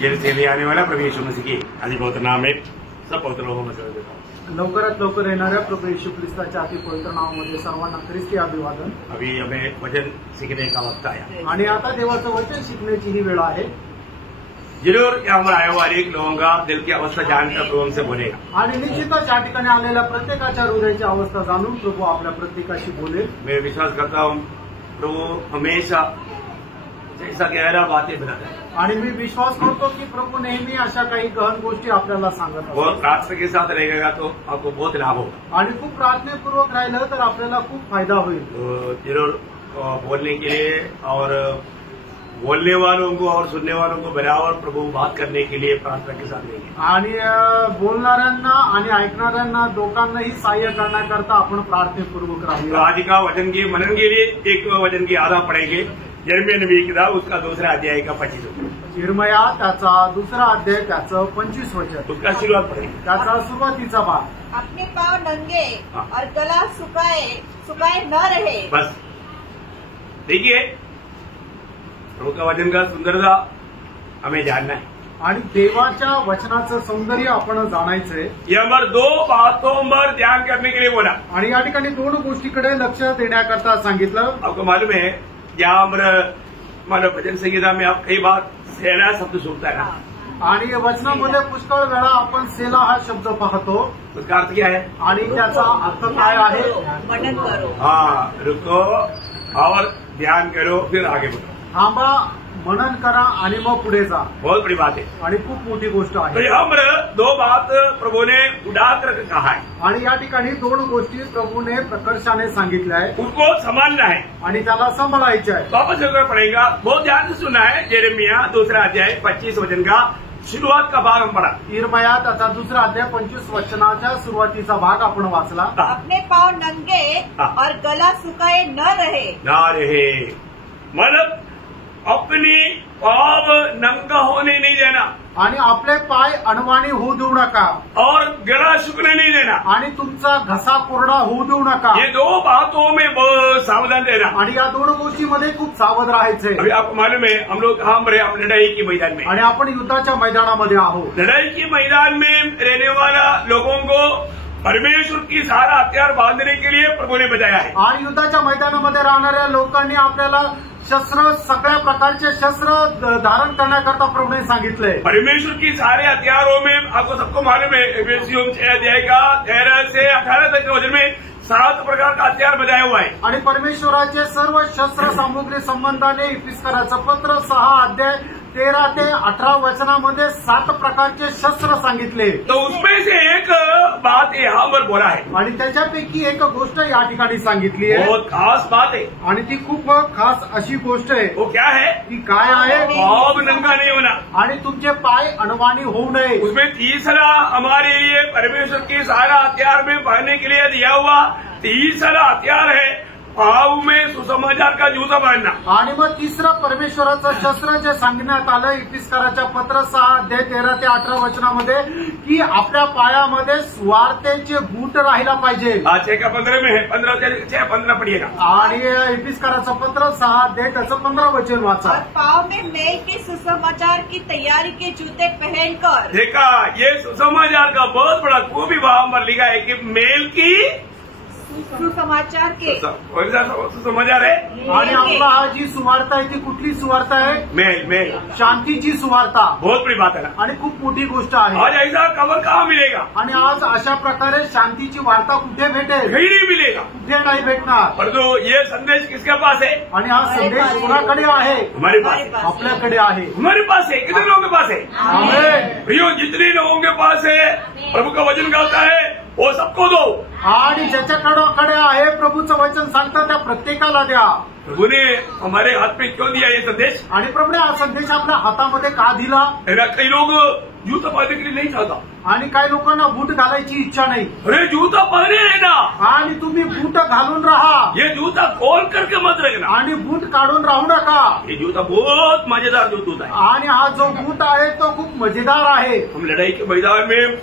जैसे आने वाला प्रभु यीशु मसीह की आदि पवित्र नाम में सब पवित्र लोगों में देता हूँ। लवकरात लवकर येणाऱ्या प्रभू येशू ख्रिस्ताच्या अति पवित्र नावामध्ये सर्वांना ख्रिस्ती अभिवादन। अभी हमें वचन सीखने का वक्त आया आणि आता देवाचं वचन शिकण्याची ही वेळ आहे। जरूर यहाँ पर आए हुए हर एक लोगों का दिल की अवस्था जानकर प्रभु हमसे बोलेगा आणि निश्चितच या ठिकाणी आलेल्या प्रत्येकाच्या हृदयाची अवस्था जाणून प्रभू आपल्या प्रत्येकाशी बोलेल। मैं विश्वास करता हूँ प्रभु हमेशा ऐसा गहरा बातें बनाता है आणि मी विश्वास करतो की प्रभू नेहमी अशा काही गहन गोष्टी आपल्याला सांगत असतात। बहुत प्रार्थना के साथ रहेगा तो आपको बहुत लाभ होगा आणि खूप प्रार्थनेपूर्वक राहिलं तर आपल्याला खूप फायदा होईल। तो जरूर बोलने के लिए और बोलने वालों को और सुनने वालों को बराबर प्रभु बात करने के लिए प्रार्थना के साथ लेंगे आणि बोलणाऱ्यांना आणि ऐकणाऱ्यांना दोघांनाही सहाय्य करण्याकरता आपण प्रार्थनेपूर्वक राहू। आज का वचन के मनन के लिए एक वचन की आधा पढ़ेंगे यिर्मयाह नबी की किताब उसका दूसरा अध्याय का 25 वचन। यिर्मयाह त्याचा दुसरा अध्याय त्याचं 25 वचन। उसका शुरुआत पढ़ेंगे त्याचा सुरुवातीचा भाग। अपने पांव नंगे और गला सुखाए न रहे। बस देखिए प्रभु का वचन का सुंदरता हमें जानना है आणि देवाच्या वचनाचं सौंदर्य आपण जाणायचंय। ये हमारे दो बातों पर ध्यान करने के लिए बोला आणि या ठिकाणी दोन गोष्टीकडे लक्ष देण्याकरता सांगितलं। आपको मालूम है यहाँ हमारे भजन संगीता में आप कई बार सेला शब्द सुनता है ना आणि वचनामध्ये पुष्कळ वेळा आपण सेला हा शब्द पाहतो। उसका अर्थ क्या है आणि त्याचा अर्थ काय आहे? मनन करो। हाँ रुको और ध्यान करो फिर आगे बढ़ो। थांबा, मनन करा आणि मग पुढे जा। बहुत बड़ी बात है आणि खूप मोठी गोष्ट तो आहे। यहाँ पर दो बात प्रभु ने उड़ा कर कहा है आणि या ठिकाणी दोन गोष्टी प्रभूने प्रकर्षाने सांगितल्या आहे उसको संभालना है आणि त्याला सांभाळायचे आहे। वापस होकर पड़ेगा बहुत ध्यान से सुना है यिर्मयाह दूसरा अध्याय 25 वचन का शुरुआत का भाग हम पढ़ा। यिर्मयाह त्याचा दुसरा अध्याय 25 वचनाच्या सुरुवातीचा भाग आपण वाचला। अपने पांव नंगे और गला सुखाए न रहे मतलब अपनी पाव नंगा होने नहीं देना आणि आपले पाय अणवाणी होऊ देऊ नका और गला सूखने नहीं देना आणि तुमचा घसा कोरडा होऊ देऊ नका। ये दो बातों में बहुत सावधान रहना आणि या दोन गोष्टीमध्ये खूप सावध राहायचे। अभी आपको मालूम है हम लोग कहाँ पर हम लड़ाई के मैदान में आणि आपण युद्धाच्या मैदानामध्ये आहोत। लड़ाई के मैदान में रहने वाला लोगों को परमेश्वर की सारा हथियार बांधने के लिए प्रभु ने बजाया है आणि युद्धाच्या मैदानामध्ये राहणाऱ्या लोकांनी आपल्याला शस्त्र सगळ्या प्रकारचे शस्त्र धारण करण्याकरता प्रभूने सांगितले। परमेश्वर की सारे हथियारों में आपको सबको मालूम है एफेसियों 6 अध्याय का 13 से 18 तक के वचन में 7 प्रकार का हथियार बताया हुआ है आणि परमेश्वराचे सर्व शस्त्र सामुग्री संबंधाने इफिस्कराचं पत्र 6 अध्याय 13 ते 18 वचनामध्ये 7 प्रकारचे शस्त्र सांगितले। तो उसमें से एक बात यहाँ पर बोला है आणि त्याच्यापैकी एक गोष्ट या ठिकाणी सांगितली आहे। बहुत खास बात है आणि ती खूप खास अशी गोष्ट आहे। वो क्या है ती काय आहे? पाव नंगा नहीं होना आणि तुमचे पाय अणवाणी होऊ नये। उसमें तीसरा हमारे लिए परमेश्वर की सारा हथियार में पहनने के लिए दिया हुआ तीसरा हथियार है पाव में सुसमाचार का जूता पहनना। आणि मग तिसरं परमेश्वराचं शस्त्र जे सांगण्यात आलं इफिस्कराच्या पत्र 6 अध्याय 13 ते 18 वचनामध्ये की आपल्या पायामध्ये स्वार्थेचे बूट राहिला पाहिजे। 6 का 15 में है 15 पढ़िएगा। आणि इफिस्कराचं पत्र 6 अध्याय त्याचं 15 वचन वाचा। और पांव में मेल के सुसमाचार की तैयारी के जूते पहनकर। देखा ये सुसमाचार का बहुत बड़ा खूबी वहां पर लिखा है कि मेल की सुसमाचार के सुसमाचार है आणि आपला हा जी सुवार्ता आहे ती कुठली सुवार्ता आहे? मेल शांतीची सुवार्ता। बहुत बड़ी बात है ना। आणि खूप मोठी गोष्ट आहे। आज ऐसा खबर कहाँ मिलेगा? आणि आज अशा प्रकारे शांतीची वार्ता कुठे भेटेल? कहीं नहीं मिलेगा, कुठे नाही भेटणार। परंतु ये संदेश किसके पास है? आणि हा संदेश कोणाकडे आहे? हमारे पास, आपल्याकडे आहे। हमारे पास है। कितने लोगों के पास है? आमेन। भैया जितने लोगों के पास है प्रभु का वचन गाता है वो सबको दो। आणि ज्याच्याकडे आहे प्रभूचं वचन सांगतं त्या प्रत्येकाला द्या। प्रभु ने हमारे हाथ में क्यों दिया ये संदेश? आणि प्रभूने हा संदेश आपल्या हातामध्ये का दिला? कई लोग जूता पहनने के लिए नहीं चाहता आणि काही लोकांना बूट घालायची इच्छा नाही। अरे जूता पहने रहना आणि तुम्ही बूट घालून राहा, ये जूता खोल करके मत रखना। आणि बूट काढून राहू नका। ये जूता बहुत मजेदार जूता है आणि हा जो बूट आहे तो खूप मजेदार आहे। हम लड़ाई के मैदान में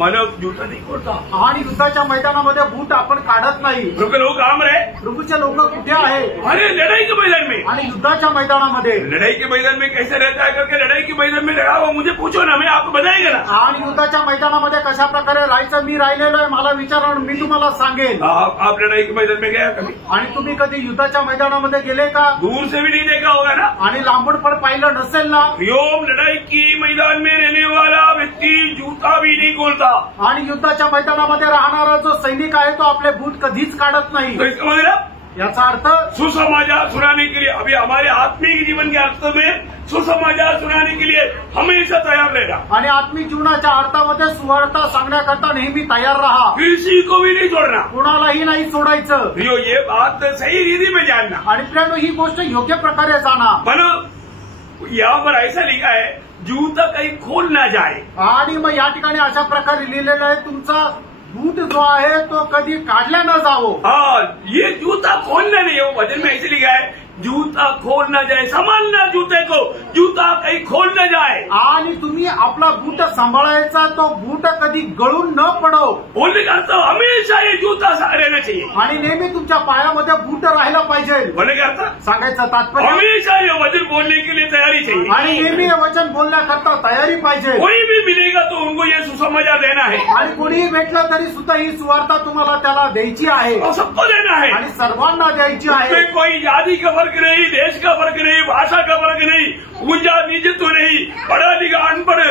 मानव जूता नहीं खोलता। आणि युद्धाच्या मैदानामध्ये बूट आपण काढत नाही। प्रभु के लोग काम रहे, प्रभूचे लोक कुठे आहे? अरे लड़ाई के मैदान में। आणि युद्धाच्या मैदानामध्ये लड़ाई के मैदान में कैसे रहता है करके लड़ाई के मैदान में लड़ा हुआ मुझे पूछो ना, मैं आपको बताएगा ना। आणि युद्धाच्या मैदानामध्ये कशा प्रकारे राहायचं मी राहिलेलो आहे, मला विचारा मी तुम्हाला सांगेन। आप लड़ाई के मैदान में गया कभी? आणि तुम्ही कधी युद्धाच्या मैदानामध्ये गेले का? दूर से भी नहीं देखा होगा ना, आणि लांबून पण पाहिलं नसेल ना। योम लड़ाई की मैदान में रहने वाला व्यक्ति जूता भी नहीं खोलता। आणि युद्धाच्या मैदानामध्ये राहणारा जो सैनिक आहे तो आपले बूट कधीच काढत नाही। तो इसका मतलब याचा अर्थ सुसमाचार सुनाने के लिए, अभी हमारे आत्मिक जीवन के अर्थ में सुसमाचार सुनाने के लिए हमेशा तैयार रहना। आणि आत्मिक जीवनाच्या अर्थामध्ये सुवार्ता सांगण्याकरता नेहमी तैयार राहा। किसी को भी नहीं छोड़ना, कुणालाही नाही सोडायचं। प्रियो ये बात सही रीति में जानना। आणि प्रियानो ही गोष्ट योग्य प्रकारे जाणा। पण यहाँ पर ऐसा लिखा है जूता कहीं खोल ना जाए। आणि मग या ठिकाणी अशा प्रकारे लिहिलेलं आहे तुमचा बूट जो आहे तो कधी काढल्या न जावो। हाँ, ये जूता खोलना नहीं है, वचन में ऐसे लिखा है जूता खोल न जाए, संभालना जूते को, जूता कहीं खोल न जाए। आणि तुम्ही आपला बूट सांभाळायचा, तो बूट कधी गळून न पडो। बोलने का अर्थ हमेशा ये जूता रहना चाहिए आणि नेहमी तुमच्या पायामध्ये बूट राहिला पाहिजे। बोलने का अर्थ सांगायचं तात्पर्य हमेशा ये वचन बोलने के लिए तैयारी चाहिए आणि नेहमी हे वचन बोलण्याकरता तयारी पाहिजे। कोई भी मिलेगा तो उनको ये सुसमाचार देना है आणि कोणीही भेटलं तरी सुद्धा ही सुवार्ता तुम्हाला त्याला द्यायची आहे और सबको देना है। आणि सर्वांना द्यायची आहे। उसमें कोई जाति का फर्क नहीं, देश का फर्क नहीं, भाषा का फर्क नहीं, ऊंचा नीचत्व नहीं, पढ़ा लिखा अनपढ़,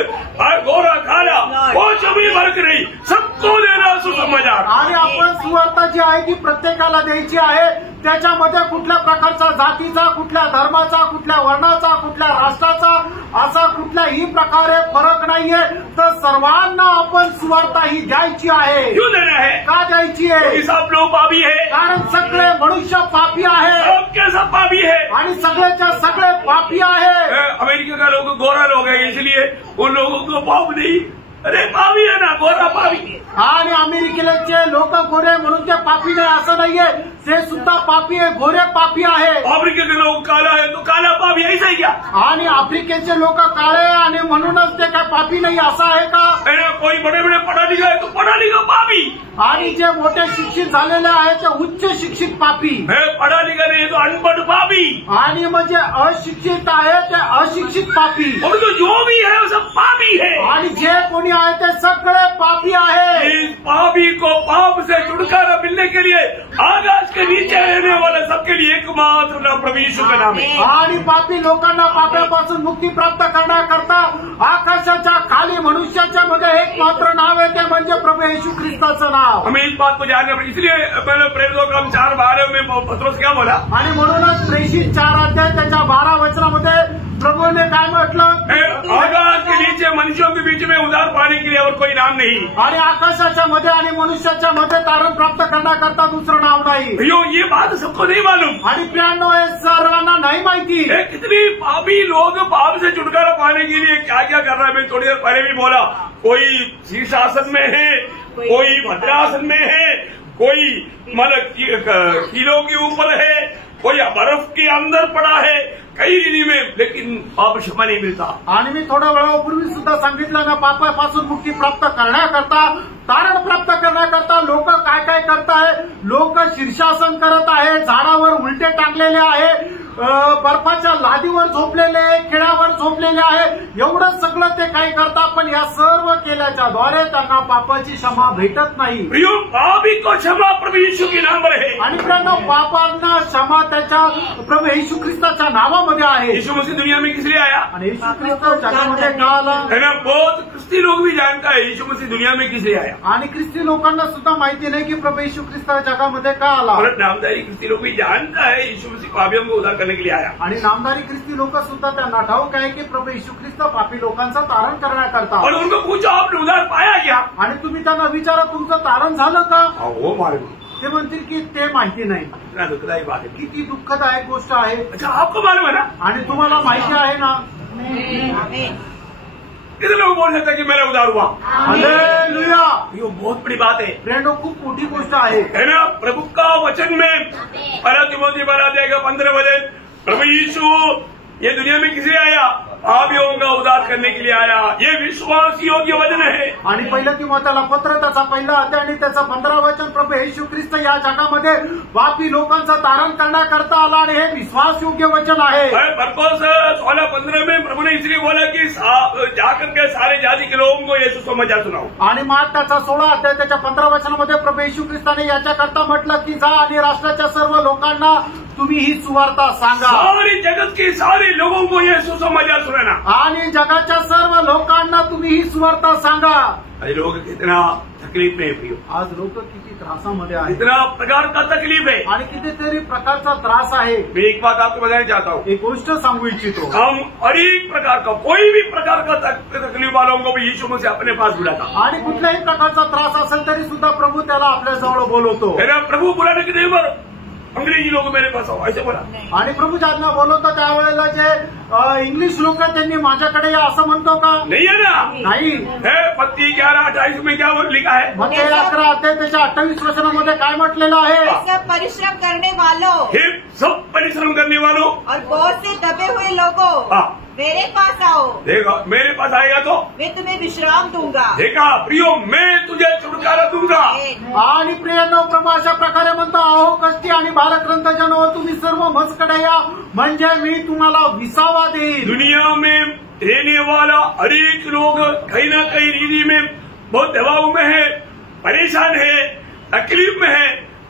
गोरा काला, कुछ भी फर्क नहीं, सबको देना सुसमाचार। आणि आपण सुवार्ता जी आहे ती प्रत्येकाला द्यायची आहे। त्याच्यामध्ये कुठल्या प्रकारचा जातीचा, कुठल्या धर्माचा, कुठल्या वर्णाचा, कुठल्या राष्ट्राचा असा कुठल्याही प्रकारे फरक नाहीये। तर सर्वांना आपण सुवार्ता ही द्यायची आहे। क्यों देना है? का द्यायची आहे? क्योंकि सब लोग पापी है, कारण सगळे मनुष्य पापी आहे सबके सब पापी है। आणि सगळेच्या सगळे पापी आहे। अमेरिका का लोग गोरा लोग है इसलिए उन लोगों को पाप नहीं, अरे पापी है ना, गोरा पापी। आणि अमेरिकेचे लोक गोरे म्हणून ते पापी नाही असं नाहीये, ते सुद्धा पापी आहे, गोरे पापी आहे। अफ्रीका के लोग काला है तो काला पापी, ऐसा ही क्या? आणि आफ्रिकेचे लोक काळे आणि म्हणूनच ते काय पापी नाही असं आहे का? कोई बड़े बड़े पढ़ा लिखा है तो पढ़ा लिखा पापी, आणि जे मोठे शिक्षित झालेले आहेत ते उच्च शिक्षित पापी, पढ़ा लिखा नहीं है तो अनपढ़ पापी, आणि म्हणजे अशिक्षित आहे ते अशिक्षित पापी, और तो जो भी है वो सब पापी है। आणि जे कोणी आहे ते सगळे पापी आहे। इस पापी को पाप से छुटकारा मिलने के लिए आकाश के नीचे रहने वाले सबके लिए एकमात्र नाम प्रभु यीशु का नाम है। आणि पापी लोकांना पापापासून मुक्ती प्राप्त करण्याकरता आकाशाच्या खाली मनुष्याच्या मध्ये एकमात्र नाव आहे, ते म्हणजे प्रभू येशू ख्रिस्ताचं नाव। हमें इस बात को जानना पड़ेगा, इसलिए मैंने प्रेरितों का 4:12 में पत्रोस क्या बोला, आणि म्हणूनच प्रेषित 4 अध्याय त्याच्या 12 वचनामध्ये प्रभूने काय म्हटलं, आकाश के नीचे मनुष्यों के बीच में उद्धार पाने के लिए और कोई नाम नहीं। आणि आकाशाच्या मध्ये आणि मनुष्याच्या मध्ये तारण प्राप्त करण्याकरता दुसरं नाव नाही। भैया ये बात सबको नहीं मालूम। आणि प्रियांनो हे सर्वांना नाही माहिती। कितनी पापी लोग पाप से छुटकारा पाने के लिए क्या क्या कर रहा है। मैं थोड़ी देर पहले भी बोला, कोई शीर्षासन में है, कोई भद्रासन में है, कोई मतलब किलो के ऊपर है, कोई बर्फ के अंदर पड़ा है, कई रीति में, लेकिन पाप क्षमा नहीं मिलता। आणि मी थोड्या वेळापूर्वी सुद्धा सांगितलं ना, पापापासून मुक्ती प्राप्त करण्याकरता, तारण प्राप्त करण्याकरता लोक काय काय करताय, लोक शीर्षासन करत आहे, झाडावर उलटे टाकलेले आहे, बर्फाच्या लादीवर झोपलेले, खिळ्यावर झोपलेले आहे, एवढं सगळं ते काय करतात, पण या सर्व केल्याच्या द्वारे त्यांना पापाची क्षमा भेटत नाही। पापी को क्षमा प्रभु यीशु के नाम पर है। आणि त्यांना पापांना क्षमा त्याच्या प्रभू येशू ख्रिस्ताच्या नावामध्ये आहे। यीशु मसीह दुनिया में किस लिए आया? आणि येशू ख्रिस्त जगामध्ये का आला? बहुत ख्रिस्ती लोग भी जानता है यीशु मसीह दुनिया में किस लिए आया। आणि ख्रिस्ती लोकांना सुद्धा माहिती नाही की प्रभू येशू ख्रिस्त जगामध्ये का आला। और नामधारी ख्रिस्ती लोग भी जानता है यीशु मसीह पापियों को उद्धार करने के लिए आया। आणि नामधारी ख्रिस्ती लोक सुद्धा त्यांना ठाऊक आहे की प्रभू येशू ख्रिस्त पापी लोकांचं तारण करण्याकरता। और उनको पूछो आपने उद्धार पाया क्या? आणि तुम्ही त्यांना विचारा तुमचं तारण झालं का? वो मालूम, ते म्हणतील की ते माहिती नाही। इतना दुखदायी बात है, किती दुःखदायक गोष्ट आहे। अच्छा आपको मालूम है ना? आणि तुम्हाला माहिती आहे ना? कितने लोग बोल सकते हैं कि मेरा उद्धार हुआ? हालेलुया, ये बहुत बड़ी बात है फ्रेंडो, खूप मोठी गोष्ट आहे ना। प्रभु का वचन में 1 तिमोथी 12 अध्याय का 15 वचन, प्रभु यीशु ये दुनिया में किसे आया? पापियों का उद्धार करने के लिए आया। ये विश्वास योग्य वचन है। आणि पहिलं तिमोथेला पत्र त्याचा पहिला अध्याय आणि त्याचं 15 वचन, प्रभू येशू ख्रिस्त या जगामध्ये पापी लोकांचं तारण करण्याकरता आला आणि हे विश्वास योग्य वचन आहे। मरकोस 16:15 में प्रभु ने इसलिए बोला कि जाकर के सारे जाति के लोगों को यीशु समाचार सुनाओ। आणि मार्क त्याचा 16 अध्याय त्याच्या 15 वचनामध्ये प्रभू येशू ख्रिस्ताने याच्याकरता म्हटलं की जा आणि राष्ट्राच्या सर्व लोकांना तुम्ही ही सुवार्ता सांगा। सारी जगत के सारे लोगों को यीशु समाचार सुनाना आणि जगाच्या सर्व लोकांना तुम्ही ही सुवार्ता सांगा। आज लोग कितना तकलीफ में है, आज लोक किती त्रासामध्ये आहेत, कितना प्रकार का तकलीफ है आणि कितीतरी प्रकारचा त्रास आहे। मैं एक बात आपको बताना चाहता हूँ, एक गोष्ट सांगू इच्छितो, हम हर एक प्रकार का कोई भी प्रकार का तकलीफ वालों को भी यीशु मसीह अपने पास बुलाता। आणि कुठल्याही प्रकारचा त्रास असेल तरी सुद्धा प्रभू त्याला आपल्या जवळ बोलवतो। मेरा प्रभु बुलाने के नहीं पर अंग्रेजी लोग मेरे पास आओ ऐसे बोला। आणि प्रभू ज्यांना बोलवतो त्यावेळेला जे इंग्लिश लोक त्यांनी माझ्याकडे या असं म्हणतो का? नहीं है ना, नाही। मत्ती 11:28 में क्या लिखा है? मत्ती 11 अध्याय त्याच्या 28 वचनामध्ये काय म्हटलेलं आहे? सब परिश्रम करने वालों, हे सब परिश्रम करने वालों और बहुत से दबे हुए लोगों, मेरे पास आओ। देखा, मेरे पास आएगा तो मैं तुम्हें विश्राम दूंगा। देखा प्रियो, मैं तुझे छुटकारा दूंगा। आणि प्रियांनो, प्रभू अशा प्रकारे म्हणतो, अहो कष्टी आणि भारग्रंथ जन हो, तुम्ही सर्व माझकडे या, म्हणजे मी तुम्हाला विसावा देईन। दुनिया में रहने वाला हर एक लोग कहीं न कहीं रीति में बहुत दबाव में है, परेशान है, तकलीफ में है,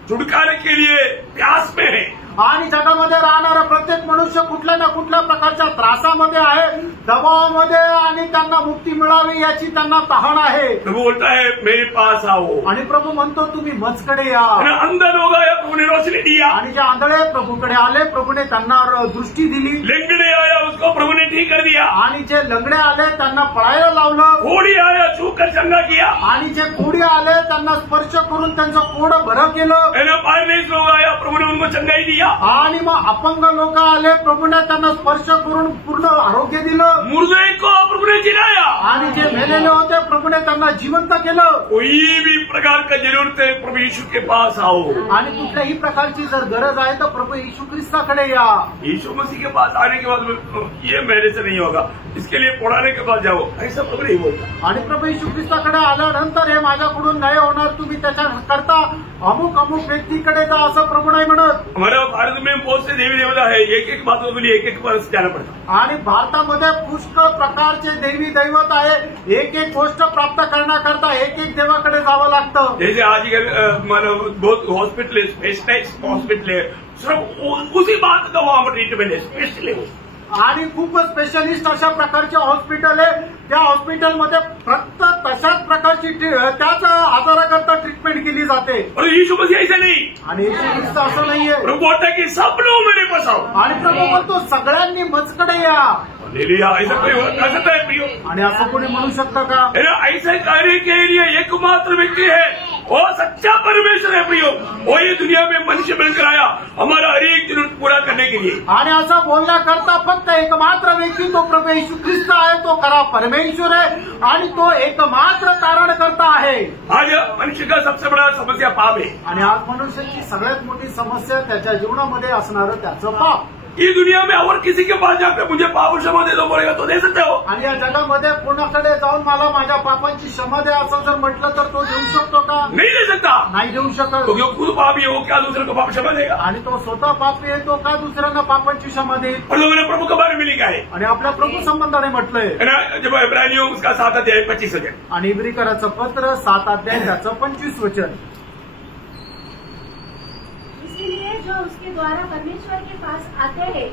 छुटकारे के लिए प्यास में है। आणि जगामध्ये राहणारा प्रत्येक मनुष्य कुठल्या ना कुठल्या प्रकारच्या त्रासामध्ये आहे, दबावामध्ये, आणि त्यांना मुक्ती मिळावी याची त्यांना तहान आहे। प्रभु बोलता है मेरे पास आओ, आणि प्रभू म्हणतो तुम्ही माझकडे या। अंधा लोग आया, प्रभु ने रोशनी दिया। आणि जे आंधळे प्रभूकडे आले, प्रभूने त्यांना दृष्टी दिली। लंगड़े आया, उसको प्रभु ने ठीक कर दिया। आणि जे लंगडे आले त्यांना पळायला लावलं। कोढ़ी आया, छूकर चंगा किया। आणि जे कोडी आले त्यांना स्पर्श करून त्यांचं कोड बरं केलं। पैरलेस लोग आया, प्रभु ने उनको चंगाई दिया। आणि मग अपंग लोक आले, प्रभूने त्यांना स्पर्श करून पूर्ण आरोग्य दिलं। मुर्दे को प्रभु ने जिलाया। आणि जे मेलेले होते, प्रभूने त्यांना जिवंत केलं। कोई भी प्रकार का जरूरत है, प्रभु यीशु के पास आओ। आणि कुठल्याही प्रकारची जर गरज आहे तर प्रभू येशू ख्रिस्ताकडे या। यीशु मसीह के पास आने के बाद ये मेरे से नहीं होगा, इसके लिए पढ़ाने के पास जाओ, ऐसा प्रभु नहीं बोलता। आणि प्रभू येशू ख्रिस्ताकडे आल्यानंतर हे माझ्याकडून नाही होणार, तुम्ही त्याच्याकरता अमुक अमुक व्यक्तीकडे जा असं प्रभू नाही म्हणत। हमारा भारत में बहुत से देवी देवता है, एक एक बातों के लिए एक एक वर्ष जाना पड़ता। आणि भारतामध्ये पुष्कळ प्रकारचे देवी दैवत आहे, एक एक गोष्ट प्राप्त करण्याकरता एक एक देवाकडे जावं लागतं। जैसे आजकल मतलब बहुत हॉस्पिटल है, स्पेशलाइज्ड हॉस्पिटल है, सिर्फ उसी बात का वहां पर ट्रीटमेंट है, स्पेशली। आणि खूप स्पेशलिस्ट अशा प्रकारचे हॉस्पिटल आहे, त्या हॉस्पिटलमध्ये फक्त तशाच प्रकारची त्याच आजाराकरता ट्रीटमेंट केली जाते। और यीशु मसीह ऐसा नहीं, आणि येशू ख्रिस्त असं नाहीये। प्रभु बोलता है कि सब लोग मेरे पास आओ। आणि प्रभू म्हणतो सगळ्यांनी माझकडे या। ऐसा कोई कर सकता है प्रियो? आणि असं कोणी म्हणू शकतं का? ऐसे कार्य के लिए एकमात्र व्यक्ति है, वो सच्चा परमेश्वर है प्रियो। वो ये दुनिया में मनुष्य बनकर आया हमारा हर एक जरूरत पूरा करने के लिए। आणि असं बोलण्याकरता फक्त एकमात्र व्यक्ती तो प्रभू येशू ख्रिस्त आहे, तो खरा परमेश्वर आहे, आणि तो एकमात्र तारण करता आहे। आज मनुष्य का सबसे बड़ा समस्या पाप है। आणि आज मनुष्याची सगळ्यात मोठी समस्या त्याच्या जीवनामध्ये असणारं त्याचं पाप। ये दुनिया में और किसी के पास जाकर मुझे पाप क्षमा दे दो बोलेगा तो दे सकते हो। आणि या जगामध्ये कोणाकडे जाऊन मला माझ्या पापांची क्षमा द्या असं जर म्हटलं तर तो देऊ शकतो का? नहीं दे सकता। नाही देऊ शकत। तो क्यों खुद पापी हो, क्या दूसरे को पाप क्षमा देगा? आणि तो स्वतः पापी आहे, तो का दुसऱ्यांना पापांची क्षमा देईल? और लोगों ने प्रभु के बारे में लिखा है, आणि आपल्या प्रभू संबंधाने म्हटलंय, जब इब्रानियों उसका 7 अध्याय 25 वचन, आणि इब्रीकराचं पत्र 7 अध्याय त्याचं 25 वचन। इसलिए जो उसके द्वारा परमेश्वर के पास आते हैं,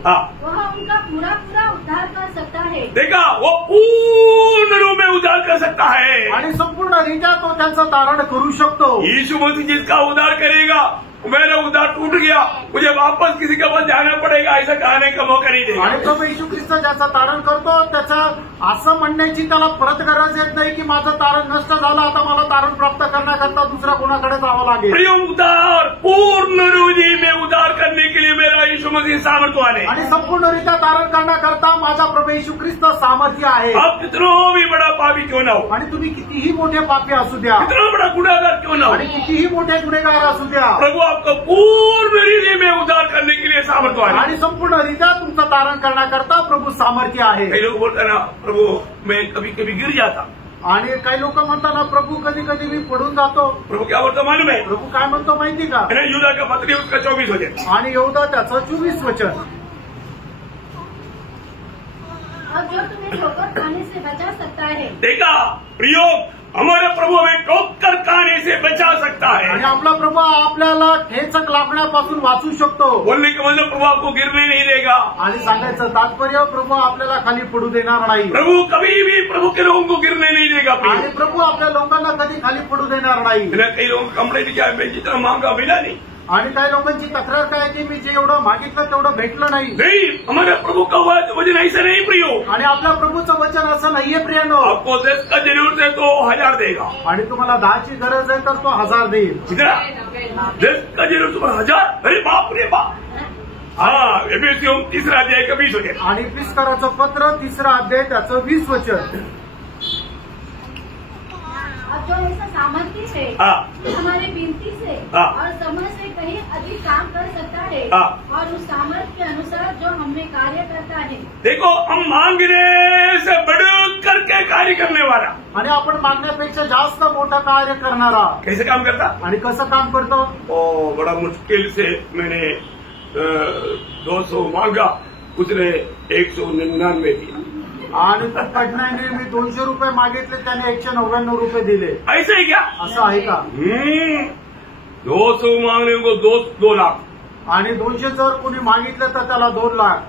वह उनका पूरा पूरा उद्धार कर सकता है। देखा, वो पूर्ण रूप में उद्धार कर सकता है, आणि संपूर्ण रीत्या तो त्यांचं तारण करू शकतो। यीशु मसीह जिसका उद्धार करेगा, मेरा उद्धार टूट गया, मुझे वापस किसी के पास जाना पड़ेगा, ऐसा कहने का मौका नहीं देगा। आणि प्रभू येशू ख्रिस्त ज्याचं तारण करतो त्याचं असं म्हणण्याची त्याला परत गरज येत नाही की माझं तारण नष्ट झालं, आता मला तारण प्राप्त करण्याकरता दुसऱ्या कोणाकडे जावं लागेल। प्रिय, उद्धार पूर्ण रूपी में उद्धार करने के लिए मेरा यीशु मसीह सामर्थ्यवान है। आणि संपूर्णरित्या तारण करण्याकरता माझा प्रभू येशू ख्रिस्त सामर्थ्य आहे। आप कितना भी बड़ा पापी क्यों ना हो, आणि तुम्ही कितीही मोठे पापी असू द्या, कितना बड़ा गुनाहगार क्यों ना हो, आणि कितीही मोठे गुन्हेगार असू द्या, प्रभु आपको पूर्ण रीति में उद्धार करने के लिए सामर्थ्य आणि संपूर्णरित्या तुमचं तारण करण्याकरता प्रभू सामर्थ्य आहे. कई लोग बोलते ना प्रभु मैं कभी कभी गिर जाता, आणि काही लोक म्हणतात ना प्रभू कधी कधी मी पडून जातो. प्रभु क्या बोलता मालूम है? प्रभू काय म्हणतो माहिती का? युदा का पत्री उसका 24 वचन आणि यहूदा त्याचं 24 वचन. और जो तुम्हें ठोकर खाने से बचा सकता है. देखा प्रयोग हमारे प्रभु हमें ठोकर खाने से बचा सकता है. आणि आपला प्रभू आपल्याला ठेचक लागण्यापासून वाचू शकतो. बोलने का मतलब प्रभु आपको गिरने नहीं देगा. आणि सांगायचं तात्पर्य प्रभू आपल्याला खाली पडू देणार नाही. प्रभु कभी भी प्रभु के लोगों को गिरने नहीं देगा. आणि प्रभू आपल्या लोकांना कधी खाली पडू देणार नाही. कई लोग कंप्लेंट किया मैं जितना मांगा मिला नहीं. आणि काही लोकांची तक्रार काय की मी जे एवढं मागितलं तेवढं भेटलं नाही. नहीं, हमारे प्रभु का वचन ऐसा नहीं प्रियो. आणि आपल्या प्रभूचं वचन असं नाहीये प्रियानो. आपको 10 का जरूरत है तो 1000 देगा. आणि तुम्हाला 10ची गरज आहे तर तो 1000 देईल. 10 का जरूरत तुम्हाला 1000. अरे बाप रे बाप. हाँ, एफएससी 3 अध्याय का 20 वचन. आणि इफिसकाराचं पत्र 3 अध्याय त्याचं 20 वचन. अब जो ऐसा सामर्थ्य है हमारे विनती से और समझ से कहीं अधिक काम कर सकता है और उस सामर्थ्य के अनुसार जो हमें कार्य करता है. देखो हम मांगने से बढ़ करके कार्य करने वाला. आणि आपण मागण्यापेक्षा जास्त मोठं कार्य करणारा. कैसे काम करता? आणि कसं काम करतो? बड़ा मुश्किल से मैंने 200 मांगा, उसने 199 दिया. आणि पटनाने मी 200 रुपये मागितले, त्याने 199 रुपये दिले. ऐसे ही क्या? असं आहे का? 200 मांगने को 2 लाख. आणि 200 जर कोणी मागितलं तर त्याला 2 लाख.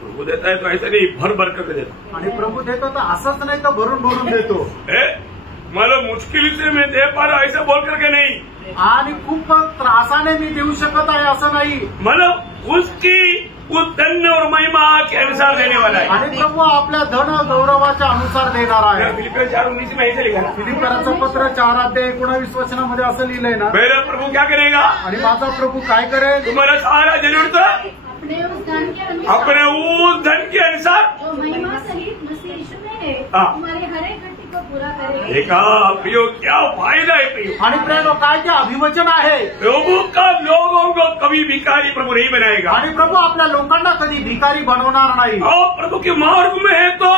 प्रभु देता है तो ऐसा नहीं भर भर करके देता. आणि प्रभू देतो तर असंच नाही तर भरून भरून देतो. मतलब मुश्किल से मैं दे पा रहा ऐसा बोल करके नहीं. आणि खूप त्रासाने मी देऊ शकत आहे असं नाही. मतलब उसकी उस धन और महिमा के अनुसार देने वाला है. आणि प्रभू आपल्या धन गौरवाच्या अनुसार देणार आहे. फिलिपियन 4:19 में ऐसे लिखा है. फिलिपियराचं पत्र 4 अध्याय 19 वचनामध्ये असं लिहिलंय ना. मेरा प्रभु क्या करेगा? आणि माझा प्रभु काय करेल? तुम्हारा सारा जरूरत अपने उस धन के अनुसार जो महिमा सहित मसीह यीशु में है हमारे हर एक घटी को पूरा करेगा. देखा प्रियो क्या फायदा है प्रियो. आणि प्रियो काय ते अभिवचन आहे. प्रभु का लोगों को कभी भिखारी प्रभु नहीं बनाएगा. आणि प्रभू आपल्या लोकांना कधी भिकारी बनवणार नाही. और प्रभु के मार्ग में है तो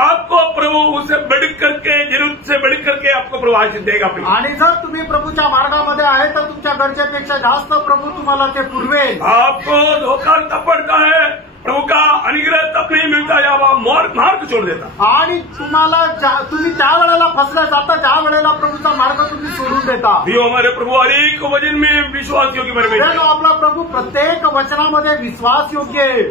आपको प्रभु उसे बढ़ करके जरूरत से बढ़ करके आपको प्रभु आशीष देगा. आणि जर तुम्ही प्रभूच्या मार्गामध्ये आहे तर तुमच्या गरजेपेक्षा जास्त प्रभू तुम्हाला ते पुरवेल. आपको धोखा तब पड़ता है, प्रभु का अनुग्रह तब नहीं मिळता जेव्हा मार्ग छोड़ देता. आणि तुम्हाला तुम्ही त्या वेळेला फसल्या जाता ज्या वेळेला प्रभूचा मार्ग तुम्ही सोडून देता. हमारे प्रभु हर एक वचन में विश्वास योग्य परमेश्वर. आपला प्रभू प्रत्येक वचनामध्ये विश्वास योग्य आहे.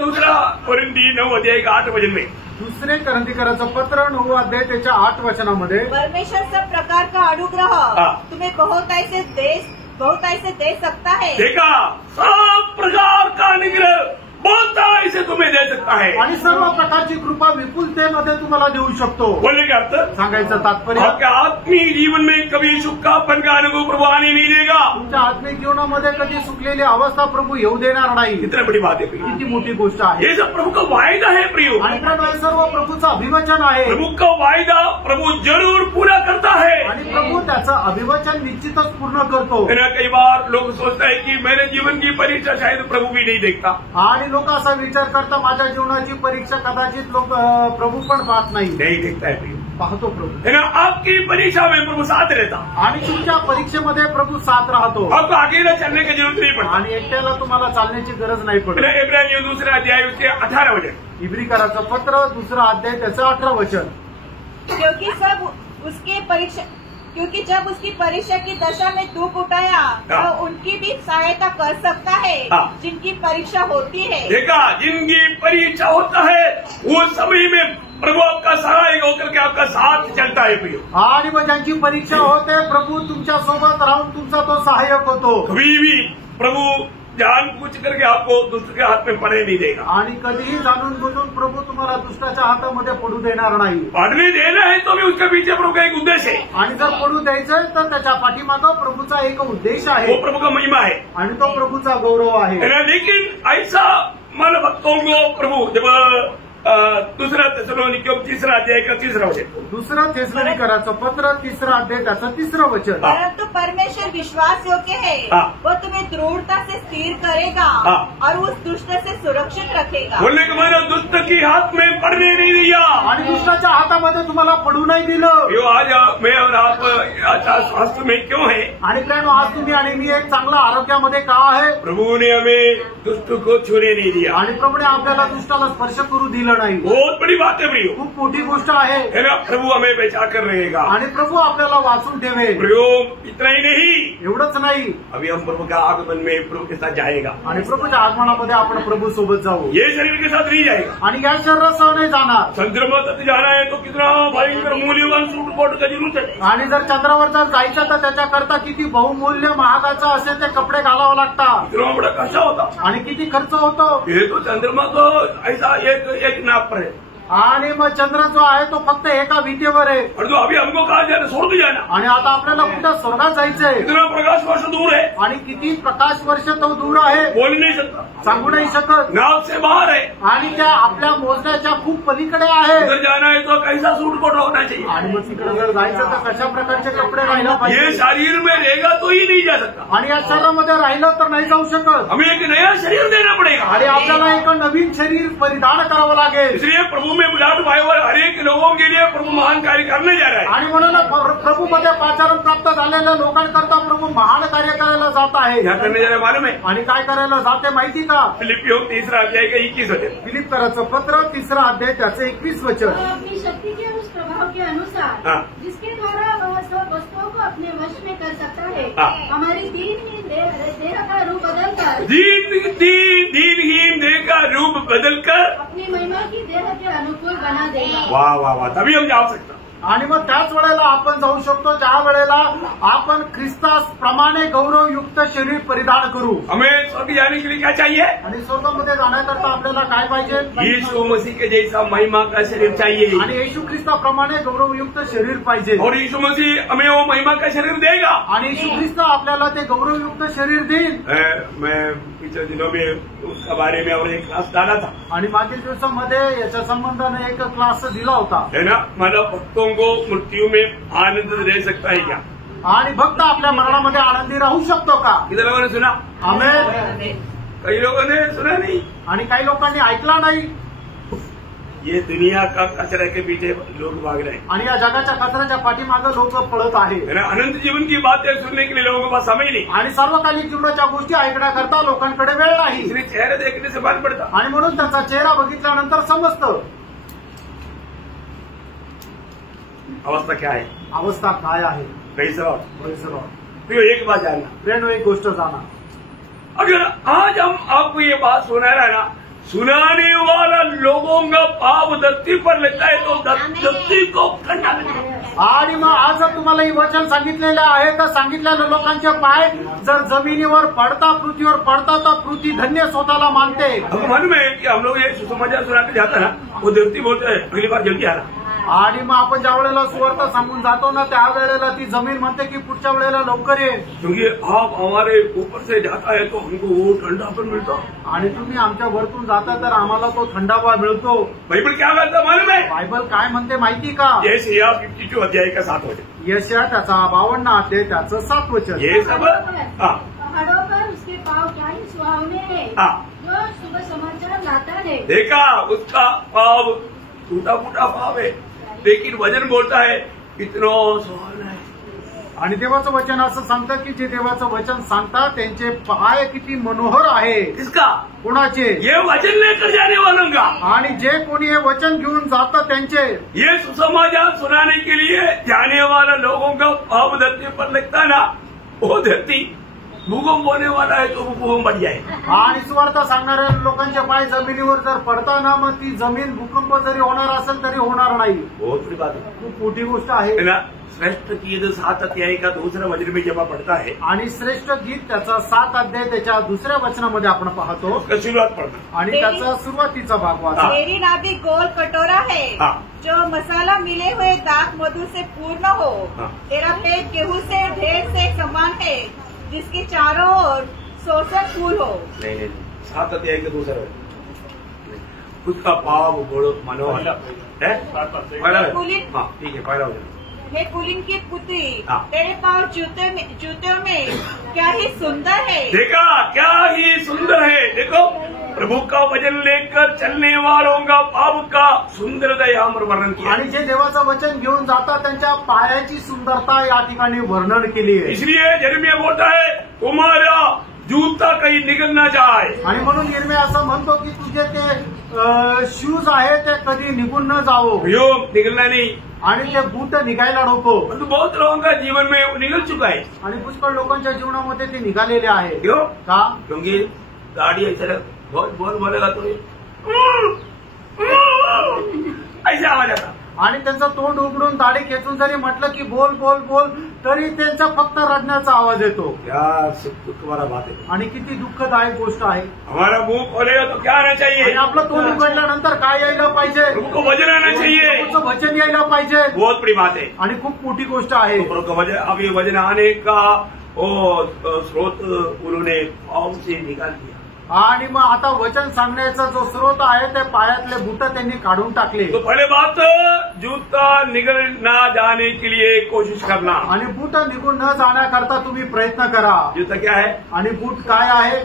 दूसरा कोरिन्थी 9 अध्याय 8 वचन में. दुसरे कोरिन्थीकराचं पत्र 9 अध्याय त्याच्या 8 वचनामध्ये परमेश्वर सब प्रकार का अनुग्रह तुम्हें बहुत ऐसे दे सकता है. देखा सब प्रकार का अनुग्रह बहुत ऐसे तुम्हें दे सकता है. आणि सर्व प्रकारची कृपा विपुलतेमध्ये तुम्हाला देऊ शकतो. बोलने का अर्थ सांगायचं तात्पर्य आपके आत्मीय जीवन में कभी सुखापन का अनुभव प्रभु आने नहीं देगा. तुमच्या आत्मिक जीवनामध्ये कधी सुकलेली अवस्था प्रभू येऊ देणार नाही. इतनी बड़ी बात है. किती मोठी गोष्ट आहे. ये सब प्रभु का वायदा है प्रियो. आणि सर्व प्रभूचं अभिवचन आहे. प्रभु का वायदा प्रभु जरूर पूरा करता है. आणि प्रभू त्याचं अभिवचन निश्चितच पूर्ण करतो. कई बार लोग सोचता है की मेरे जीवन की परीक्षा शायद प्रभु भी नहीं देखता. आणि लोक असा विचार करता माझ्या जीवनाची परीक्षा कदाचित लोक प्रभू पण पाहत नाही. देखता है पाहतो प्रभू. आपकी परीक्षा में प्रभु साथ रहता. आणि तुमच्या परीक्षेमध्ये प्रभू साथ राहतो. आपको अकेला चलने की जरूरत नहीं पड़ती. आणि एकट्याला तुम्हाला चालण्याची गरज नाही पडत. इब्रानियों 2 अध्याय उसके 18 वचन. इब्रिकराचं पत्र 2 अध्याय त्याचं 18 वचन. क्योंकि जब उसकी परीक्षा की दशा में दुख उठाया तो उनकी भी सहायता कर सकता है जिनकी परीक्षा होती है. देखा जिनकी परीक्षा होता है वो सभी में प्रभु आपका सहायक होकर के आपका साथ चलता है प्रियो. आणि मग ज्यांची परीक्षा होते प्रभू तुमच्या सोबत राहून तुमचा तो सहाय्यक होतो. कभी भी प्रभु जान पूछ करके आपको दुष्ट के हाथ में पड़े नहीं देगा. आणि कधीही जाणून बुजून प्रभू तुम्हाला दुष्टाच्या हातामध्ये पडू देणार नाही. पडने देना है तो भी उसके पीछे प्रभु का एक उद्देश्य है. आणि जर पडू द्यायचंय तर त्याच्या पाठीमागं प्रभूचा एक उद्देश आहे. वो प्रभु का महिमा है आणि तो प्रभूचा गौरव आहे. लेकिन ऐसा मन भक्तों को प्रभु जब दूसरा तेसलोनिकयों 3 अध्याय का 3 वचन। दुसरं तेसलोनिकराचं पत्र 3 अध्याय त्याचं 3 वचन। परंतु परमेश्वर विश्वास योग्य है, वो तुम्हें दृढ़ता से स्थिर करेगा और उस दुष्ट से सुरक्षित रखेगा। बोलने के माने दुष्ट की हाथ में पड़ने नहीं दिया आणि दुष्टाच्या हातामध्ये तुम्हाला पडू नाही दिलं। यो आज मैं और आप अच्छा स्वास्थ्य में क्यों है? आणि प्रियो आज तुम्ही आणि मी एक चांगला आरोग्यामध्ये का आहे? प्रभु ने हमें दुष्ट को छूने नहीं दिया आणि प्रभूने आपल्याला दुष्टाला स्पर्श करू दिलं नाही। बहुत बड़ी बात है प्रियो, खूप मोठी गोष्ट आहे ना। प्रभु हमें बचा कर रहेगा आणि प्रभू आपल्याला वाचून ठेवे। प्रियो इतना ही नहीं, एवढंच नाही, अभी हम प्रभु का आगमन में प्रभु के साथ जाएगा आणि प्रभूच्या आगमनामध्ये आपण प्रभू सोबत जाऊ। ये शरीर के साथ नहीं जाएगा आणि या शरीरासह नाही जाणार। चंद्रमा तक जाना है तो कितना भयंकर मूल्यवान सूट कोट का जरूरत है। आणि जर चंद्रावर जर जायचं तर त्याच्याकरता किती बहुमूल्य महागाचं असे ते कपडे घालावं लागतात। इतना बड़ा खर्चा होता आणि किती खर्च होतो। ये तो चंद्रमा तो ऐसा एक नाप पर है आणि मग चंद्र जो आहे तो फक्त एका विटेवर आहे। और जो अभी हमको कहा जाना स्वर्ग जाना, आणि आता आपल्याला कुठं स्वर्गात जायचंय। इतना प्रकाश वर्ष दूर है आणि किती प्रकाश वर्ष तो दूर आहे, बोल नहीं सकता, सांगू नाही शकत। नाव से बाहर है आणि त्या आपल्या मोजण्याच्या खूप पलीकडे आहे। उधर जाना है तो कैसा सूट कोट होना चाहिए। आणि मग तिकडे जर जायचं तर कशा प्रकारचे कपडे राहायला ये पाहिजे। शरीर में रहेगा तो ही नहीं जा सकता, आणि या शरीरामध्ये राहिलं तर नाही जाऊ शकत। हमें एक नया शरीर देना पड़ेगा। आणि आपल्याला एक नवीन शरीर परिधान करावं लागेल। इसलिए प्रभु में बुलाट भाई और हर एक लोगों के लिए प्रभु महान कार्य करने जा रहा है। आणि म्हणून प्रभूमध्ये पाचारण प्राप्त झालेल्या लोकांकरता प्रभू महान कार्य करायला जात आहे। क्या करने जा रहा है मालूम है? आणि काय करायला जाते माहिती का? फिलिपियों 3 अध्याय का 21 वचन। फिलिप्पीकराचं पत्र 3 अध्याय त्याचं 21 वचन। अपनी शक्ति के उस प्रभाव के अनुसार जिसके द्वारा वह सब वस्तुओं को अपने वश में कर सकता है, हमारी दीनहीन देह का रूप बदलकर दीनहीन देह का रूप बदलकर अपनी महिमा की देह के अनुकूल बना देगा। वाह वाह वाह, तभी हम जा सकता। आणि मग त्याच वेळेला आपण जाऊ शकतो ज्या वेळेला आपण ख्रिस्तास प्रमाणे गौरवयुक्त शरीर परिधान करू। हमें स्वर्ग जाने के लिए क्या चाहिए? आणि स्वर्गामध्ये जाण्याकरता आपल्याला काय पाहिजे? यीशु मसीह के जैसा महिमा का शरीर चाहिए आणि येशू ख्रिस्ताप्रमाणे गौरवयुक्त शरीर पाहिजे। और यीशु मसीह हमें वो महिमा का शरीर देगा। आणि येशू ख्रिस्त आपल्याला ते गौरवयुक्त शरीर देईल। मैं पिछले दिनों में उसका बारे में और एक क्लास डाला था। आणि मागील दिवसामध्ये याच्या संबंधाने एक क्लास दिला होता, है ना। मतलब भक्तों को मृत्यू में आनंद रह सकता है क्या? आणि भक्त आपल्या मरणामध्ये आनंदी राहू शकतो का? कितने लोगों ने सुना? आमेन। कई लोगों ने सुना नहीं। आणि काही लोकांनी ऐकला नाही। ये दुनिया का कचरा के पीछे लोग भाग रहे हैं, आणि या जगाच्या कचऱ्याच्या पाठीमागे लोक पळत आहे। है ना। अनंत जीवन की बातें सुनने के लिए लोगों के पास समय नहीं, आणि सर्वकालिक जीवनाच्या गोष्टी ऐकण्याकरता लोकांकडे वेळ नाही। इसलिए चेहरे देखने से मालूम पड़ता। आणि म्हणून त्याचा चेहरा बघितल्यानंतर समजतं अवस्था क्या है, अवस्था काय आहे। कैसा। प्रेम तो एक बात जानना, एक गोष्ट जाना। अगर आज हम आपको ये बात सुना रहा ना, सुनाने वाला लोगों का पाप धरती पर लगता है तो धरती को ठंडा लगता। आणि मग आज जर तुम्हाला ही वचन सांगितलेलं आहे तर सांगितलेल्या लोकांचे पाय जर जमिनीवर पडता, पृथ्वीवर पडता तर पृथ्वी धन्य स्वतःला मानते। हमको मालूम है कि हम लोग ये सुसमाचार सुना के जाता ना, वो धरती बोलते हैं अगली बार जल्दी आ रहा। आणि मग आपण ज्या वेळेला सुवार्थ सांगून जातो ना त्यावेळेला ती जमीन म्हणते की पुढच्या वेळेला लवकर ये, क्योंकि आप हमारे ऊपर से जाता है तो हमको वो ठंडा पण मिळतो। आणि तुम्ही आमच्या वरतून जाता तर आम्हाला तो थंडावा मिळतो। बाइबल क्या कहता मालूम है? बायबल काय म्हणते माहिती का? यशायाह 52 अध्याय का 7 वचन। यशायाह त्याचा 52 अध्याय त्याचं 7 वचन। ये सब पहाड़ों पर उसके पाँव क्या ही सुहावने हैं, जो शुभ समाचार लाता है। देखा, उसका पाव टूटा फूटा पाव है, लेकिन वचन बोलता है इतना सुहावना है। आणि देवाचं वचन असं सांगतं की जे देवाचं वचन सांगतात त्यांचे पाय किती मनोहर आहे। इसका कोणाचे? ये वचन लेकर जाने वालों का। आणि जे कोणी हे वचन घेऊन जातात त्यांचे। ये सुसमाचार सुनाने के लिए जाने वाला लोगों का पाव धरती पर लगता ना, वो धरती भूकंप होने वाला है तो वो भूकंप बढ़ जाए। आणि सुवार्थ सांगणाऱ्या लोकांचे पाय जमिनीवर जर पडता ना मग ती जमीन भूकंप जरी होणार असेल तरी होणार नाही। बहुत बड़ी बात है, खूप मोठी गोष्ट आहे ना। श्रेष्ठ गीत 7 अध्याय का 2 वचन में जब पढ़ता है, आणि श्रेष्ठ गीत त्याचा 7 अध्याय त्याच्या 2 वचनामध्ये आपण पाहतो। सुरुवात पढ़ना आणि त्याचा सुरुवातीचा भाग वाचा। मेरी नाभि गोल कटोरा है, जो मसाला मिले हुए दाख मधु से पूर्ण हो। तेरा पेट गेहूं से ढेर से समान है, जिसके चारों ओर 66 फूल हो। नहीं 7 अध्याय का 2 वचन। उसका पाव बड़ो मानो है पहला। हाँ ठीक है, पहला हो जाए। हे कुलीन की पुत्री, हाँ। तेरे पाँव जूतों में क्या ही सुंदर है। देखा, क्या ही सुंदर है। देखो, प्रभू का वचन लेकर चलणे वालों का पाव का सुंदरता यावर वर्णन किया। आणि जे देवाचं वचन घेऊन जातात त्यांच्या पायाची सुंदरता या ठिकाणी वर्णन केली आहे। इसलिए यिर्मयाह बोलता है, तुम्हारा जूता कहीं निकल ना जाए। आणि म्हणून यिर्मयाह असं म्हणतो की तुझे ते शूज आहे ते कधी निघून न जावो, यो निकलना नहीं। आणि ते बूट निघायला नको। परंतु बहुत लोगों का जीवन में वो निकल चुका है। आणि पुष्कळ लोकांच्या जीवनामध्ये ते निघालेले आहे। क्यों? का? क्योंकि गाड़ी ऐसा बहुत बोलेगा तो ऐसा आवाज आता। आणि त्यांचं तोंड उघडून दाढी खेचून जरी म्हटलं की बोल बोल बोल तरी त्यांचा फक्त रडण्याचा आवाज येतो। क्या दुख वाला बात है। आणि किती दुःखदायक गोष्ट आहे। हमारा मुंह खोलेगा तो क्या आना चाहिए? आणि आपलं तोंड उघडल्यानंतर काय यायला पाहिजे? प्रभु को वचन आना चाहिए। प्रभूचं वचन यायला पाहिजे। बहुत बड़ी बात है आणि खूप मोठी गोष्ट आहे। प्रभु का वचन, अब ये वचन आने का स्रोत उन्होंने पाँव से निकाल दिया। आणि मग आता वचन सांगण्याचा जो स्रोत आहे ते पायातले बूट त्यांनी काढून टाकले। तो पहले बात, जूता निकल ना जाने के लिए कोशिश करना। आणि बूट निघून न जाण्याकरता तुम्ही प्रयत्न करा। जूता क्या है? आणि बूट काय आहे?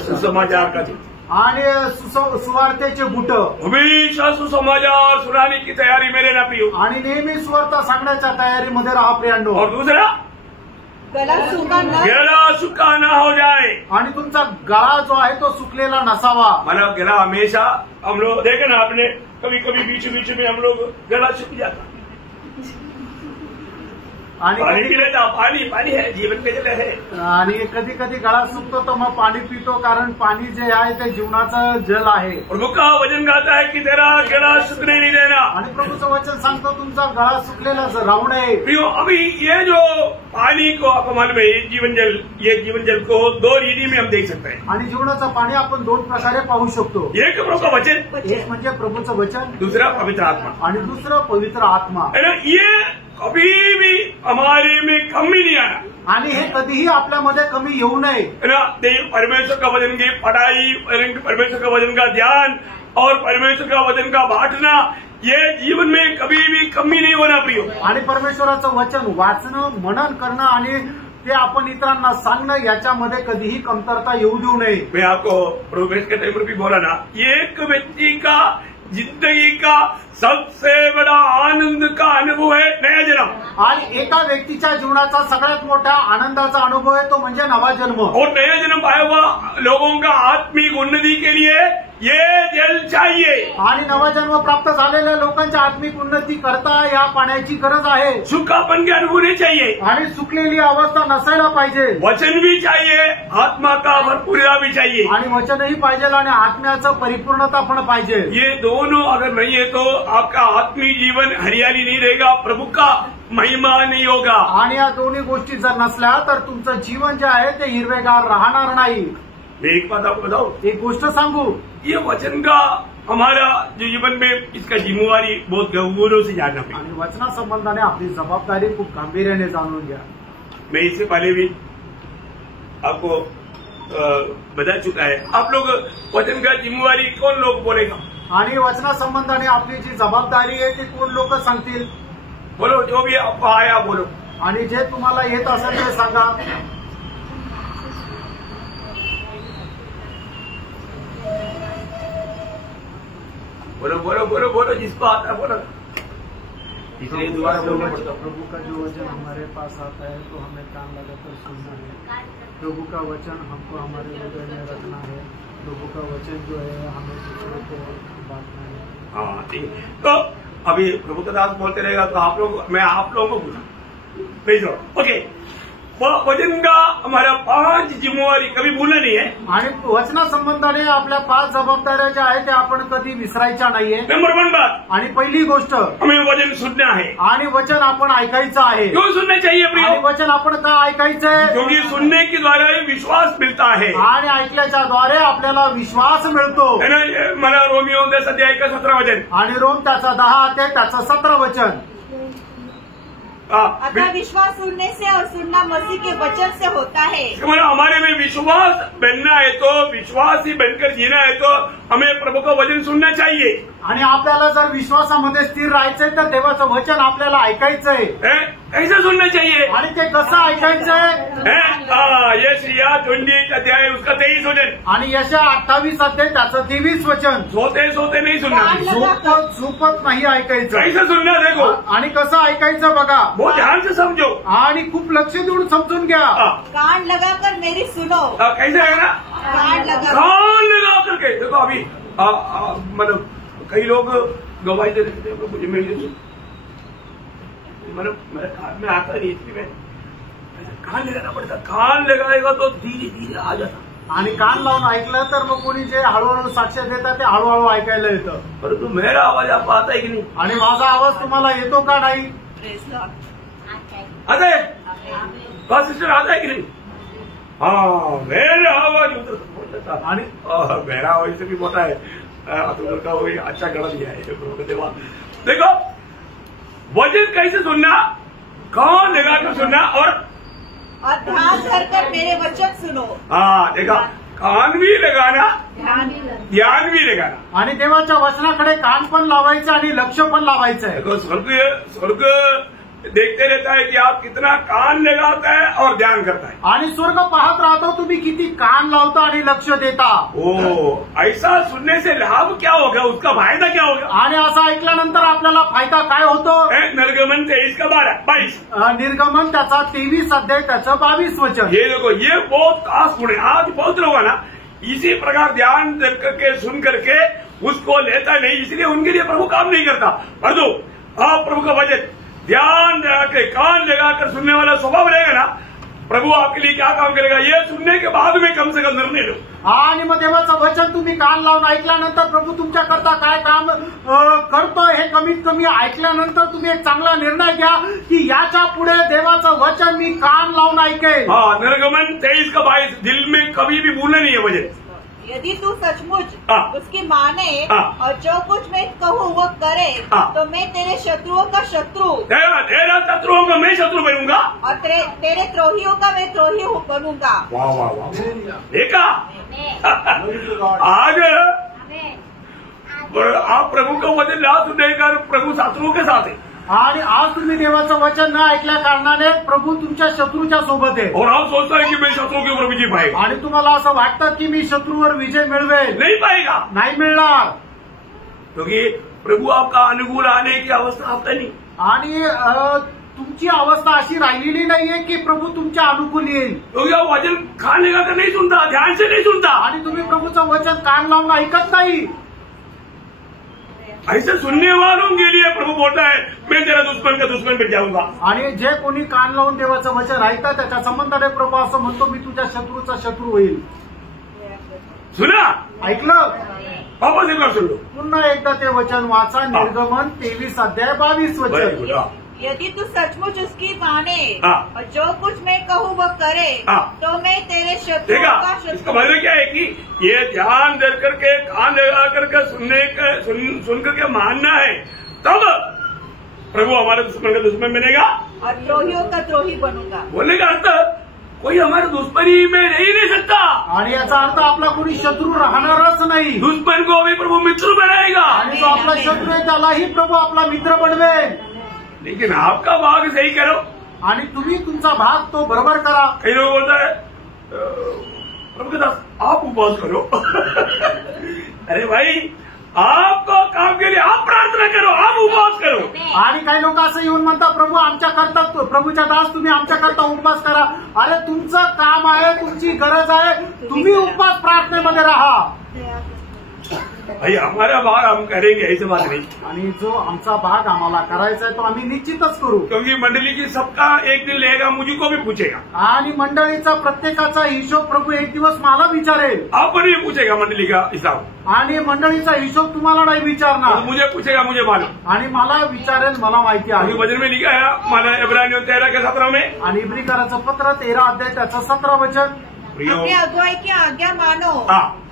सुसमाचार का जूता। आणि सुवार्तेचे बूट। हमेशा सुसमाचार सुनाने की तैयारी में रहना प्रियो। आणि नेहमी सुवार्ता सांगण्याच्या तयारीमध्ये राहा प्रियांनो। और दूसरा, गला सूखा ना हो जाए। आणि तुमचा गळा जो आहे तो सुकलेला नसावा। माना गला हमेशा, हम लोग देखे ना आपने, कभी कभी बीच में हम लोग गला सूख जाता। आणि पानी पी लेता, पानी है, जीवन के जल है। आणि कधी कधी गळा सुकतो तर मग पाणी पितो, कारण पाणी जे आहे ते जीवनाचं जल आहे। प्रभु का वचन गाता है कि तेरा गला सूखने नहीं देना। आणि प्रभूचं वचन सांगतो तुमचा गळा सुकलेला राहू नये। प्रियो, अभी ये जो पानी को आपको मालूम है, ये जीवन जल को दो रीति में हम देख सकते हैं। आणि जीवनाचं पाणी आपण दोन प्रकारे पाहू शकतो। एक प्रभु का वचन, एक म्हणजे प्रभूचं वचन, दूसरा पवित्र आत्मा। आणि दुसरं पवित्र आत्मा। है ना? ये कभी भी हमारे में कमी नहीं आना। आणि हे कधीही आपल्यामध्ये कमी येऊ नये। है ना? परमेश्वर का वचन की पढ़ाई, परमेश्वर का वचन का ध्यान और परमेश्वर का वचन का बांटना, ये जीवन में कभी भी कमी नहीं होना प्रियो। आणि परमेश्वराचं वचन वाचणं, मनन करणं आणि ते आपण इतरांना सांगणं, याच्यामध्ये कधीही कमतरता येऊ देऊ नये। मैं आपको प्रोग्रेस के टाइम पर भी बोला ना, एक व्यक्ति का जिंदगी का सबसे बड़ा आनंद का अनुभव है नया जन्म। आणि एका व्यक्तीच्या जीवनाचा सगळ्यात मोठा आनंदाचा अनुभव आहे तो म्हणजे नवा जन्म। और नया जन्म पाया हुआ लोगों का आत्मिक उन्नति के लिए ये जल चाहिए। आणि नवा जन्म प्राप्त झालेल्या लोकांच्या आत्मिक उन्नती करता या पाण्याची गरज आहे। सूखापन के अनुभव नहीं चाहिए, आणि सुकलेली अवस्था नसायला पाहिजे। वचन भी चाहिए, आत्मा का भरपूरता भी चाहिए। आणि वचनही पाहिजे आणि आत्म्याचं परिपूर्णता पण पाहिजे। ये दोनों अगर नहीं है तो आपका आत्मिक जीवन हरियाली नहीं रहेगा, प्रभु का महिमा नहीं होगा। आणि या दोन्ही गोष्टी जर नसल्या तर तुमचं जीवन जे आहे ते हिरवेगार राहणार नाही। मैं एक बात आपको बताऊं, एक गोष्ट सांगू, ये वचन का हमारा जो जीवन में इसका जिम्मेवारी बहुत गंभीरों से जानना पड़ेगा। आणि वचना संबंधाने आपली जबाबदारी खूप गांभीर्याने जाणून घ्या। मैं इससे पहले भी आपको बता चुका है, आप लोग वचन का जिम्मेवारी कौन लोग बोलेगा? आणि वचना संबंधाने आपली जी जबाबदारी आहे ती कोण लोक सांगतील? बोलो, जो भी आपको आया बोलो। आणि जे तुम्हाला येत असेल ते सांगा। बोलो बोलो बोलो बोलो, जिसको आता है बोलो। इसलिए दुआ बोलना पड़ता है। प्रभु का जो वचन हमारे पास आता है तो हमें कान लगाकर सुनना है। प्रभु का वचन हमको हमारे हृदय में रखना है। प्रभु का वचन जो है हमें दूसरों को बांटना है। हाँ ठीक है। तो अभी प्रभु का दास बोलते रहेगा तो आप लोग, मैं आप लोगों को पूछा भेजो। ओके, वचन का हमारा 5 जिम्मेवारी कभी भूलना नहीं है। आणि वचना संबंधाने आपल्या 5 जबाबदाऱ्या ज्या आहेत त्या आपण कधी विसरायच्या नाहीये। नंबर 1 बात, आणि पहिली गोष्ट, हमें वचन सुनना है। आणि वचन आपण ऐकायचं आहे। क्यों सुनना चाहिए प्रियो? आणि वचन आपण का ऐकायचंय? क्योंकि सुनने के द्वारा ही विश्वास मिलता है। आणि ऐकल्याच्या द्वारे आपल्याला विश्वास मिळतो। है ना? मला रोमियो 10 अध्याय का 17 वचन, आणि रोम त्याचा 10 अध्याय त्याचं 17 वचन। अतः विश्वास सुनने से और सुनना मसीह के वचन से होता है। हमारे में विश्वास बनना है तो, विश्वास ही बनकर जीना है तो हमें प्रभु का वचन सुनना चाहिए। आणि आपल्याला जर विश्वासामध्ये स्थिर राहायचंय तर देवाचं वचन आपल्याला ऐकायचंय। कैसे सुनना चाहिए आणि ते कसं ऐकायचंय? यशायाह 28 अध्याय उसका 23 वचन आणि यशायाह 28 अध्याय त्याचं 23 वचन। सोते सोते नहीं सुनना, झोपत झोपत नाही ऐकायचं। कैसे सुनना देखो, आणि कसं ऐकायचं बघा, बहुत ध्यान से समझो आणि खूप लक्ष देऊन समजून घ्या। कान लगाकर मेरी सुनो। कैसे है ना, कान लगा करके देखो। अभी मतलब कई लोग गवाही दे देते हैं, मुझे मेरी मतलब मेरे कान में आता नहीं, इसलिए मैं कान लगाना पड़ता। कान लगाएगा तो धीरे धीरे आ जाता। आणि कान लावून ऐकलं तर मग कोणी जे हळूहळू साक्ष देतात ते हळूहळू ऐकायला येतं। परंतु मेरा आवाज आपको आता है कि नहीं? आणि माझा आवाज तुम्हाला येतो का नाही? आता है, सिस्टर आता है कि नहीं? हाँ, मेरा आवाज उधर पहुंच जाता। आणि मेरा आवाज से भी मोटा है, उधर का वही अच्छा गढ़ दिया है। देखो वचन कैसे सुनना, कान लगाकर सुनना और ध्यान धरकर मेरे वचन सुनो। हाँ देखा, कान भी लगाना, ध्यान भी लगाना। आणि देवाच्या वचनाकडे कान पण लावायचं आणि लक्ष पण लावायचं आहे। देखो स्वर्ग देखते रहता है कि आप कितना कान लगाता है और ध्यान करता है। आणि स्वर्ग पाहत राहतो तुम्ही किती कान लावता आणि लक्ष देता। ऐसा सुनने से लाभ क्या होगा, उसका फायदा क्या होगा? आणि असं ऐकल्यानंतर आपल्याला फायदा काय होतो? निर्गमन 23 का 22 निर्गमन त्याचा 23 अध्याय त्याचं 22 वचन। ये देखो, ये बहुत खास गुण है। आज बहुत लोग ना इसी प्रकार ध्यान करके सुन करके उसको लेता नहीं, इसलिए उनके लिए प्रभु काम नहीं करता। पर दो आप प्रभु का वचन ध्यान लगा के कान लगाकर सुनने वाला स्वभाव रहेगा ना, प्रभु आपके लिए क्या काम करेगा, ये सुनने के बाद में कम से कम निर्णय लो। आणि मग देवाचं वचन तुम्ही कान लावून ऐकल्यानंतर प्रभू तुमच्याकरता काय काम करतोय हे कमीत कमी ऐकल्यानंतर तुम्ही एक चांगला निर्णय घ्या की याच्या पुढे देवाचं वचन मी कान लावून ऐकेन। हाँ, निर्गमन 23 का 22 दिल में कभी भी भूलना नहीं है वचन। यदि तू सचमुच उसकी माने और जो कुछ मैं कहूँ वो करे तो मैं तेरे शत्रुओं का शत्रु, तेरा शत्रुओं का मैं शत्रु बनूंगा और तेरे द्रोहियों का मैं द्रोही बनूंगा। वाह वाह वाह, देखा आज आप प्रभु का वचन ना सुनने का प्रभु शत्रुओं के साथ है। आणि आज तुम्ही देवाचं वचन न ऐकल्या कारणाने प्रभू तुमच्या शत्रूच्या सोबत आहे। और आप सोचता है कि मैं शत्रु के ऊपर विजय पाएगा, आणि तुम्हाला असं वाटतं की मी शत्रूवर विजय मिळवेल, नहीं पाएगा, नाही मिळणार, क्योंकि प्रभु आपका अनुकूल आने की अवस्था आपका नहीं। आणि तुमची अवस्था अशी राहिलेली नाहीये की प्रभू तुमच्या अनुकूल येईल। क्योंकि आप वचन कान लगाकर नहीं सुनता, ध्यान से नहीं सुनता, आणि तुम्ही प्रभूचं वचन कान लावून ऐकत नाही। ऐसे सुनने वालों के लिए प्रभु बोलता है मैं तेरा दुश्मन का दुश्मन बन जाऊंगा। आणि जे कोणी कान लावून देवाचं वचन ऐकतात त्याच्या संबंधाने प्रभू असं म्हणतो मी तुझ्या शत्रूचा शत्रू होईल। सुना, ऐकलं? वापस एक बार सुन लो, पुन्हा एकदा ते वचन वाचा, निर्गमन 23 अध्याय 22 वचन। यदि तू सचमुच उसकी माने और जो कुछ मैं कहूँ वो करे तो मैं तेरे शत्रुओं का शत्रु। इसका मतलब क्या है कि ये ध्यान दे करके कान लगा करके सुन करके मानना है, तब प्रभु हमारे दुश्मन का दुश्मन बनेगा और द्रोहियों का द्रोही बनूंगा। बोलने का अर्थ कोई हमारे दुश्मनी में रह नहीं सकता, आणि याचा अर्थ आपला कोणी शत्रू राहणारच नाही। दुश्मन को भी प्रभु मित्र बनाएगा, आणि जो आपला शत्रू आहे त्यालाही प्रभू आपला मित्र बनवेल। लेकिन आपका भाग सही करो, आणि तुम्ही तुमचा भाग तो बरोबर करा। कई लोग बोलता है प्रभु के दास आप उपवास करो अरे भाई, आपको काम के लिए आप प्रार्थना करो, आप उपवास करो। आणि काही लोक असं येऊन म्हणतात प्रभू आमच्या करता, प्रभूच्या दास तुम्ही आमच्या करता उपवास करा। अरे तुमचं काम आहे, तुमची गरज आहे, तुम्ही उपवास प्रार्थनेमध्ये राहा। भाई हमारा भाग हम करेंगे, ऐसे बात नहीं। आणि जो आमचा भाग आम्हाला करायचा आहे तो आम्ही निश्चितच करू, क्योंकि मंडली की सबका एक दिन लेगा, मुझको भी पूछेगा। आणि मंडळीचा प्रत्येकाचा हिशोब प्रभू एक दिवस मला विचारेल। आपको नहीं पूछेगा मंडली का हिसाब, आणि मंडळीचा हिशोब तुम्हाला नाही विचारणार, मुझे पूछेगा, मुझे मालूम। आणि मला विचारेल, मला माहिती आहे। वचन में लिखा है, माना इब्रानियों 13 के 17 में, आणि इब्रिकराचं पत्र 13 अध्याय त्याचं 17 वचन, अपने अगुवाई की आज्ञा मानो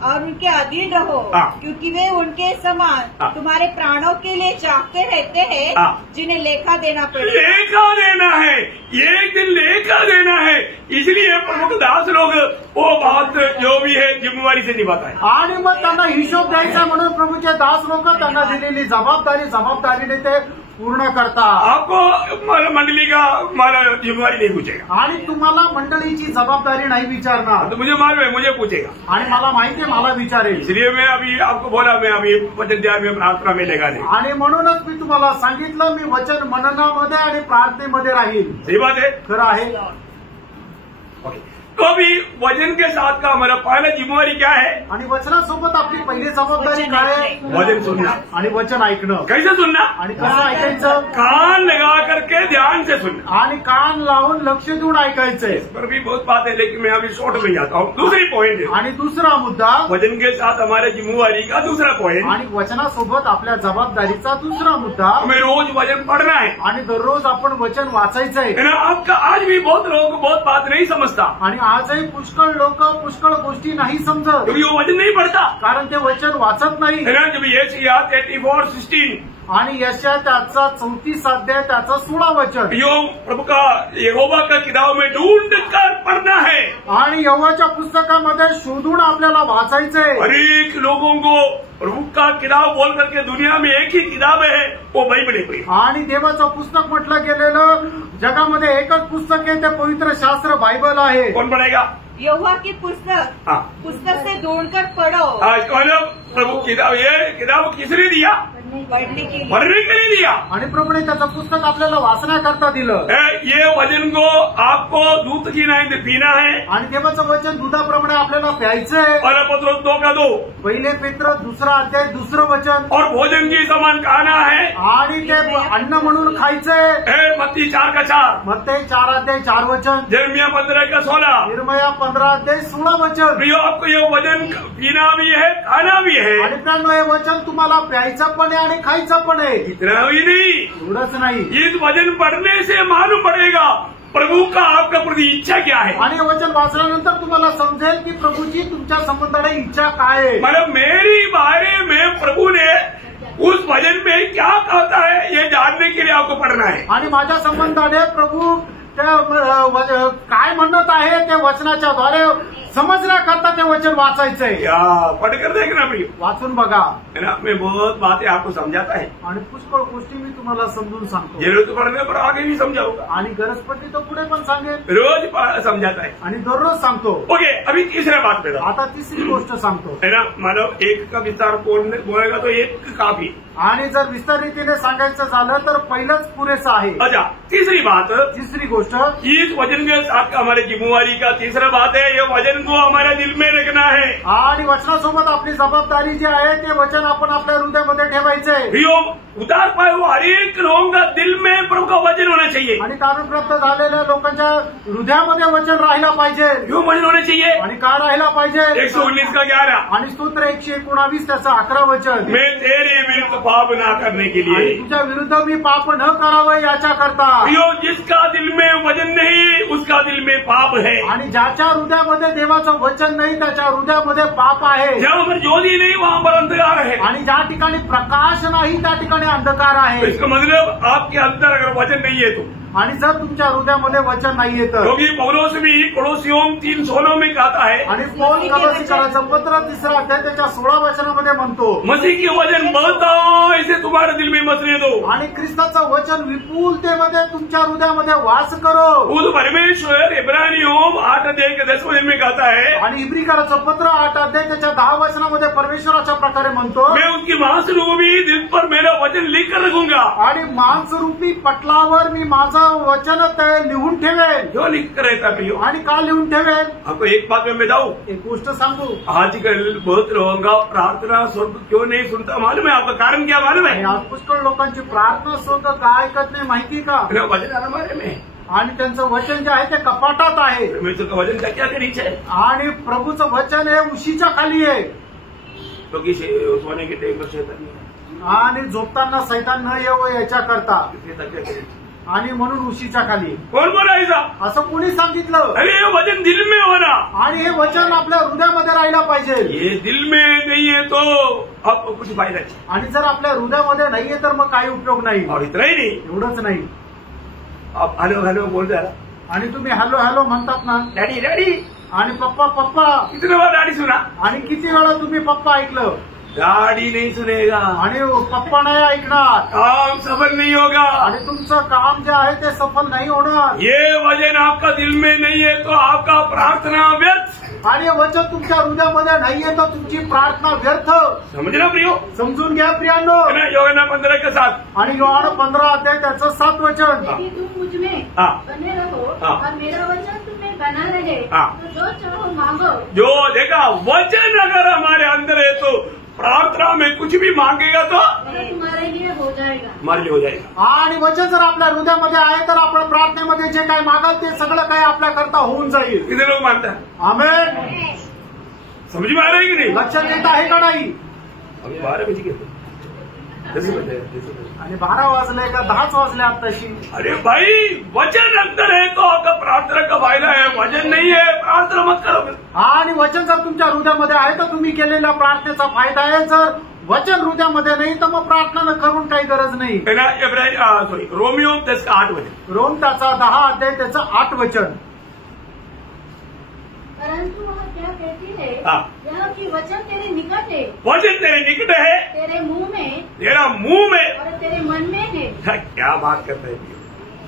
और उनके अधीन रहो, क्योंकि वे उनके समान तुम्हारे प्राणों के लिए चाहते रहते हैं, जिन्हें लेखा देना पड़ेगा। लेखा देना है, एक दिन लेखा देना है, इसलिए प्रमुख दास लोग वो बात जो भी है जिम्मेवारी से निभाता है। आणि मग त्यांना हिशोब द्यायचा म्हणून प्रभूचे दास लोक त्यांना दिलेली जबाबदारीने ते पूर्ण करता। आपको मंडली का जिम्मेवारी नहीं पूछेगा आणि तुम्हाला मंडळीची जबाबदारी नाही विचारणार, तो मुझे मालूम है, मुझे पूछेगा आणि मला माहिती आहे मला विचारेल। इसलिए मैं अभी आपको बोला, मैं अभी वचन दिया, मैं प्रार्थना में लगा दे। आणि म्हणूनच मी तुम्हाला सांगितलं मी वचन मननामध्ये आणि प्रार्थनेमध्ये राहील। सही बात है, खरं आहे। तो अभी वचन के साथ का हमारा पहला जिम्मेवारी क्या है? आणि वचनासोबत आपली पहिली जबाबदारी काय आहे? वचन सुनना आणि वचन ऐकणं। कैसे सुनना? आणि कसं ऐकायचं? कान लगा करके ध्यान से सुनना आणि कान लावून लक्ष देऊन ऐकायचंय। इस पर भी बहुत बात है, लेकिन मैं अभी शॉर्ट में जाता हूँ। दूसरी पॉइंट है, आणि दुसरा मुद्दा वचन के साथ हमारे जिम्मेवारी का दूसरा पॉइंट, आणि वचनासोबत आपल्या जबाबदारीचा दुसरा मुद्दा, हमें रोज वचन पढ़ना है आणि दररोज आपण वचन वाचायचंय। है ना? आपका आज भी बहुत लोग बहुत बात नहीं समझता, आणि आजही पुष्कळ लोक पुष्कळ गोष्टी नाही समजत, क्योंकि वो वचन नहीं पढ़ता, कारण ते वचन वाचत नाही। है ना? जब ये 84:16 आणि यशा त्याचा 34 अध्याय त्याचं 16 वचन, यो प्रभु का यहोवा का किताब में ढूंढ कर पढ़ना है, आणि यहोवाच्या पुस्तकामध्ये शोधून आपल्याला वाचायचंय। हर एक लोगों को प्रभु का किताब बोल करके दुनिया में एक ही किताब है, वो बाइबल है कोई। आणि देवाचं पुस्तक म्हटलं गेलेलं जगामध्ये एकच पुस्तक आहे, ते पवित्र शास्त्र बायबल आहे। कौन पढ़ेगा? यहोवा की पुस्तक से ढूंढकर पढ़ो। इसका मतलब प्रभु किताब, ये किताब किसने दिया? पढ़ने के लिए दिया। आणि प्रभूने त्याचं पुस्तक आपल्याला वाचण्याकरता दिलं। ये वचन को आपको दूध की नहीं पीना है, आणि देवाचं वचन दुधाप्रमाणे आपल्याला प्यायचंय। पहला पत्रोस 2:2, पहिले पेत्र 2 अध्याय 2 वचन, और भोजन की समान खाना है, आणि ते अन्न म्हणून खायचंय। मत्ती 4:4, मत्ती 4 अध्याय 4 वचन, यिर्मयाह 15:16, यिर्मयाह 15 अध्याय 16 वचन। प्रियो, आपको ये वचन पीना भी है, खाना भी है, आणि त्यानं हे वचन तुम्हाला प्यायचं पण आहे आणि खायचं पण आहे। इतना ही नहीं, एवढंच नाही, इस वचन पढ़ने से मालूम पड़ेगा प्रभु का आपका प्रति इच्छा क्या है। आणि वचन वाचल्यानंतर तुम्हाला समजेल की प्रभूची तुमच्या संबंधाने इच्छा काय आहे। मतलब मेरी बारे में प्रभु ने उस वचन में क्या कहता है, ये जानने के लिए आपको पढ़ना है। आणि माझ्या संबंधाने प्रभू काय म्हणत आहे ते वचनाच्या द्वारे समजण्याकरता ते वचन वाचायचंय। पढ़कर देखना प्रिय, वाचून बघा, है ना? मैं बहुत बातें आपको समझाता है, आणि पुष्कळ गोष्टी मी तुम्हाला समजून सांगतो। जरूरत पड़ने पर आगे भी समझाऊंगा, आणि गरज पडली तर पुढे पण सांगेन, रोज समझाता है आणि दररोज सांगतो। ओके, अभी तीसरा बात पे आता तिसरी गोष्ट सांगतो, है ना? मानव एक का विस्तार बोलेगा तो एक काफी, आणि जर विस्तार रीतीने सांगायचं झालं तर पहिलंच पुरेसं आहे। अच्छा, तीसरी बात, तिसरी गोष्ट, इस वचन के साथ हमारे जिम्मेवारी का तीसरा बात है, ये वचन को हमारे दिल में रखना है। आणि वचनासोबत आपली जबाबदारी जी आहे ते वचन आपण आपल्या हृदयामध्ये ठेवायचंय। उतार पाए वो हर एक लोगों का दिल में प्रभु का वचन होना चाहिए, आणि तारण प्राप्त झालेल्या लोकांच्या हृदयामध्ये वचन राहिला पाहिजे। क्यों वचन होना चाहिए? आणि का राहिला पाहिजे? 119:11, आणि स्तोत्र 119 त्याचं 11 वचन, मैं तेरे विरुद्ध पाप ना करने के लिए, तुझ्या विरुद्ध मी पाप न करावं याच्या करता। जिसका दिल में वचन नहीं उसका दिल में पाप है, आणि ज्याच्या हृदयामध्ये देवाचं वचन नाही त्याच्या हृदयामध्ये पाप आहे। जहाँ पर ज्योति नहीं वहाँ पर अंधकार है, आणि ज्या ठिकाणी प्रकाश नाही त्या ठिकाणी अंधकार आहे। इसका मतलब आपके अंदर अगर वचन नहीं है तो, आणि जर तुमच्या हृदयामध्ये वचन नाहीये तर, क्योंकि पौलुस भी कोलोसियों 3:16 में कहता है, आणि पौल कोलोसीकरांचं पत्र 3 अध्याय त्याच्या 16 वचनामध्ये म्हणतो, मसीह के वचन बढ़ता इसे तुम्हारे दिल में मसने दो, आणि ख्रिस्ताचं वचन विपुलतेमध्ये तुमच्या हृदयामध्ये वास करो। खुद परमेश्वर इब्रानियों 8:10 में कहता है, आणि इब्रिकरांचं पत्र 8 अध्याय त्याच्या 10 वचनामध्ये परमेश्वराच्या प्रकारे म्हणतो, मैं उसकी मांसरूपी दिल पर मेरा वचन लिख कर रखूंगा, आणि मांसरूपी पटलावर मी माझं वचन ते लिहून ठेवेल। क्यों लिख कर रहता प्रियो? आणि का लिहून ठेवेल? आपको एक बात में बताऊं, एक गोष्ट सांगू, आजकल बहुत लोगों का प्रार्थना स्वर्ग क्यों नहीं सुनता मालूम है? आपका कारण क्या मालूम है? आज पुष्कळ लोकांची प्रार्थना स्वर्ग काय ऐकत नाही माहिती का? वचन अलमारी में, आणि त्यांचं वचन जे आहे ते कपाटात आहे। परमेश्वर का वचन क्या के नीचे है, आणि प्रभूचं वचन हे उशीच्या खाली आहे, क्योंकि सोने के टाइम पर शैतान नहीं है, आणि झोपताना सैतान न येवो याच्या करता। आणि म्हणून उशीच्या खाली. कौन बोला ऐसा? असं कोणी सांगितलं? अरे ये वचन दिल में होना, आणि हे वचन आपल्या हृदयामध्ये राहिलं पाहिजे. ये दिल में नहीं है तो आपको कुछ फायदा नहीं. आणि जर आपल्या हृदयामध्ये नाहीये तर मग काही उपयोग नाही. और इतना ही नहीं, एवढंच नाही. आप हॅलो हॅलो बोल रहा, आणि तुम्ही हॅलो हॅलो म्हणतात ना, डॅडी डॅडी, आणि पप्पा पप्पा, कितने बार डॅडी सुना? आणि किती वेळा तुम्ही पप्पा ऐकलं? डैडी नहीं सुनेगा, आणि पप्पा नाही ऐकणार, काम सफल नहीं होगा, आणि तुमचं काम जे आहे ते सफल नाही होणार. ये वचन आपका दिल में नहीं है तो आपका प्रार्थना व्यर्थ. आणि हे वचन तुमच्या हृदयामध्ये नाहीये तर तुमची प्रार्थना व्यर्थ. समझना प्रियो? समजून घ्या प्रियांनो. योगना 15 के साथ, आणि योहान 15 अध्याय त्याचं 7 वचन. यदि तुम मुझ में बने रहो और मेरा वचन तुम्हें बना रहे तो जो चाहो मांगो. जो देखा वचन अगर हमारे अंदर है तो प्रार्थना में कुछ भी मांगेगा तो तुम्हारे लिए हो जाएगा, हमारे लिए हो जाएगा. आणि वचन जर आपल्या हृदयामध्ये आहे तर आपण प्रार्थनेमध्ये जे काही मागाल ते सगळं काही आपल्याकरता होऊन जाईल. किती लोग मानता है? आमेन. समझ में आ रहा है कि नहीं? लक्षात येत आहे का नाही? अभी 12 बजे के आणि 12 वाजले का 10 वाजले आताशी. अरे भाई वचन अंदर है तो आपका प्रार्थना का फायदा है, वचन नहीं है प्रार्थना मत करो. आणि वचन जर तुमच्या हृदयामध्ये आहे तर तुम्ही केलेल्या प्रार्थनेचा फायदा आहे. जर वचन हृदयामध्ये नाही तर मग प्रार्थना करून काही गरज नाही. सॉरी, रोमियो 10 का 8 वचन. रोम त्याचा 10 अध्याय त्याचं 8 वचन. परंतु वह क्या कहती है, यह कि वचन तेरे निकट है, वचन तेरे निकट है, तेरे मुंह में, तेरा मुंह में और तेरे मन में है. क्या बात करते हैं,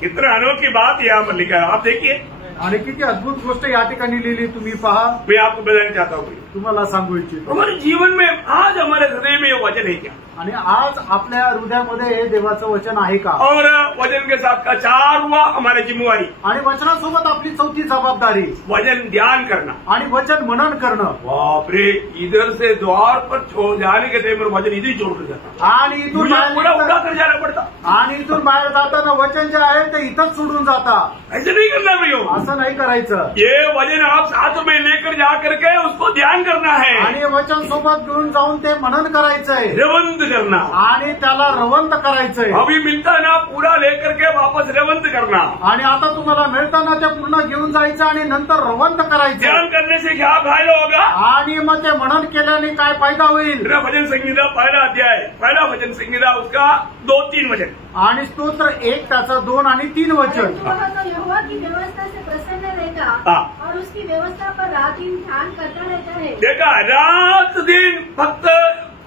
कितना अनोखी बात यहाँ पर लिखा है. आप देखिए, आणि किती अद्भुत गोष्ट या ठिकाणी लिहिली तुम्ही पहा. मैं आपको बताना चाहता हूँ, तुम्हाला सांगू इच्छितो. हमारे जीवन में आज हमारे हृदय में ये वचन है क्या? आणि आज आपल्या हृदयामध्ये हे देवाचं वचन आहे का? और वचन के साथ का 4वां हमारी जिम्मेवारी, आणि वचनासोबत आपली 4थी जबाबदारी वचन ध्यान करना. आणि वचन मनन करणं. बाप रे, इधर से द्वार पर जाने के टाइम पर वचन इधर ही छोड़कर जाता, आणि इथून पूरा उड़ा कर जाना पड़ता. आणि इथून बाहेर जाताना वचन जे आहे ते इथंच सोडून जाता. ऐसे नहीं करना भैया, असं नाही करायचं. ये वचन आप साथ में लेकर जाकर के उसको ध्यान करना है, आणि हे वचन सोबत घेऊन जाऊन ते मनन करायचंय, रेवंत करना, आणि त्याला रवंत करायचंय. अभी मिलता है ना, पूरा लेकर के वापस रेवंत करना. आणि आता तुम्हाला मिळताना ते पूर्ण घेऊन जायचं आणि नंतर रवंत करायचं. ध्यान करने से क्या फायदा होगा? आणि मग ते मनन केल्याने काय फायदा होईल? भजन संहिता 1 अध्याय, 1 भजन संहिता उसका 2-3 वचन. आणि स्तोत्र 1 त्याचं 2 आणि 3 वचन. वह तो यहोवा की व्यवस्था से प्रसन्न रहता और उसकी व्यवस्था पर रात दिन ध्यान करता रहता है. देखा, रात दिन फक्त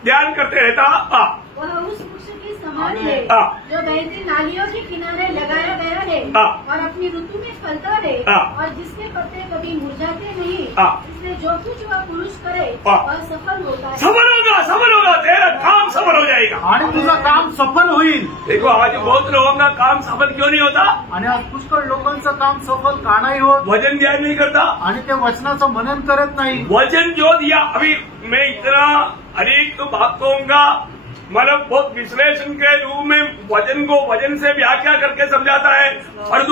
ध्यान करते रहता. वह उस वृक्ष की समान है जो बहती नालियों के किनारे लगाया गया है और अपनी ऋतु में फलता है और जिसके पत्ते कभी मुरझाते नहीं. इसलिए जो कुछ वह पुरुष करे वह सफल होता है. सफल होगा, तेरा काम सफल हो जाएगा आणि तुझं काम सफल होईल. देखो, आज बहुत लोगों का काम सफल क्यों नहीं होता? आणि आज पुष्कळ लोकांचं काम सफल का नाही होत? वचन ध्यान नहीं करता, आणि ते वचनाचं मनन करत नाही. वचन जो दिया, अभी मैं इतना अनेक बातों का मतलब बहुत विश्लेषण के रूप में वचन को वचन से व्याख्या करके समझाता है, और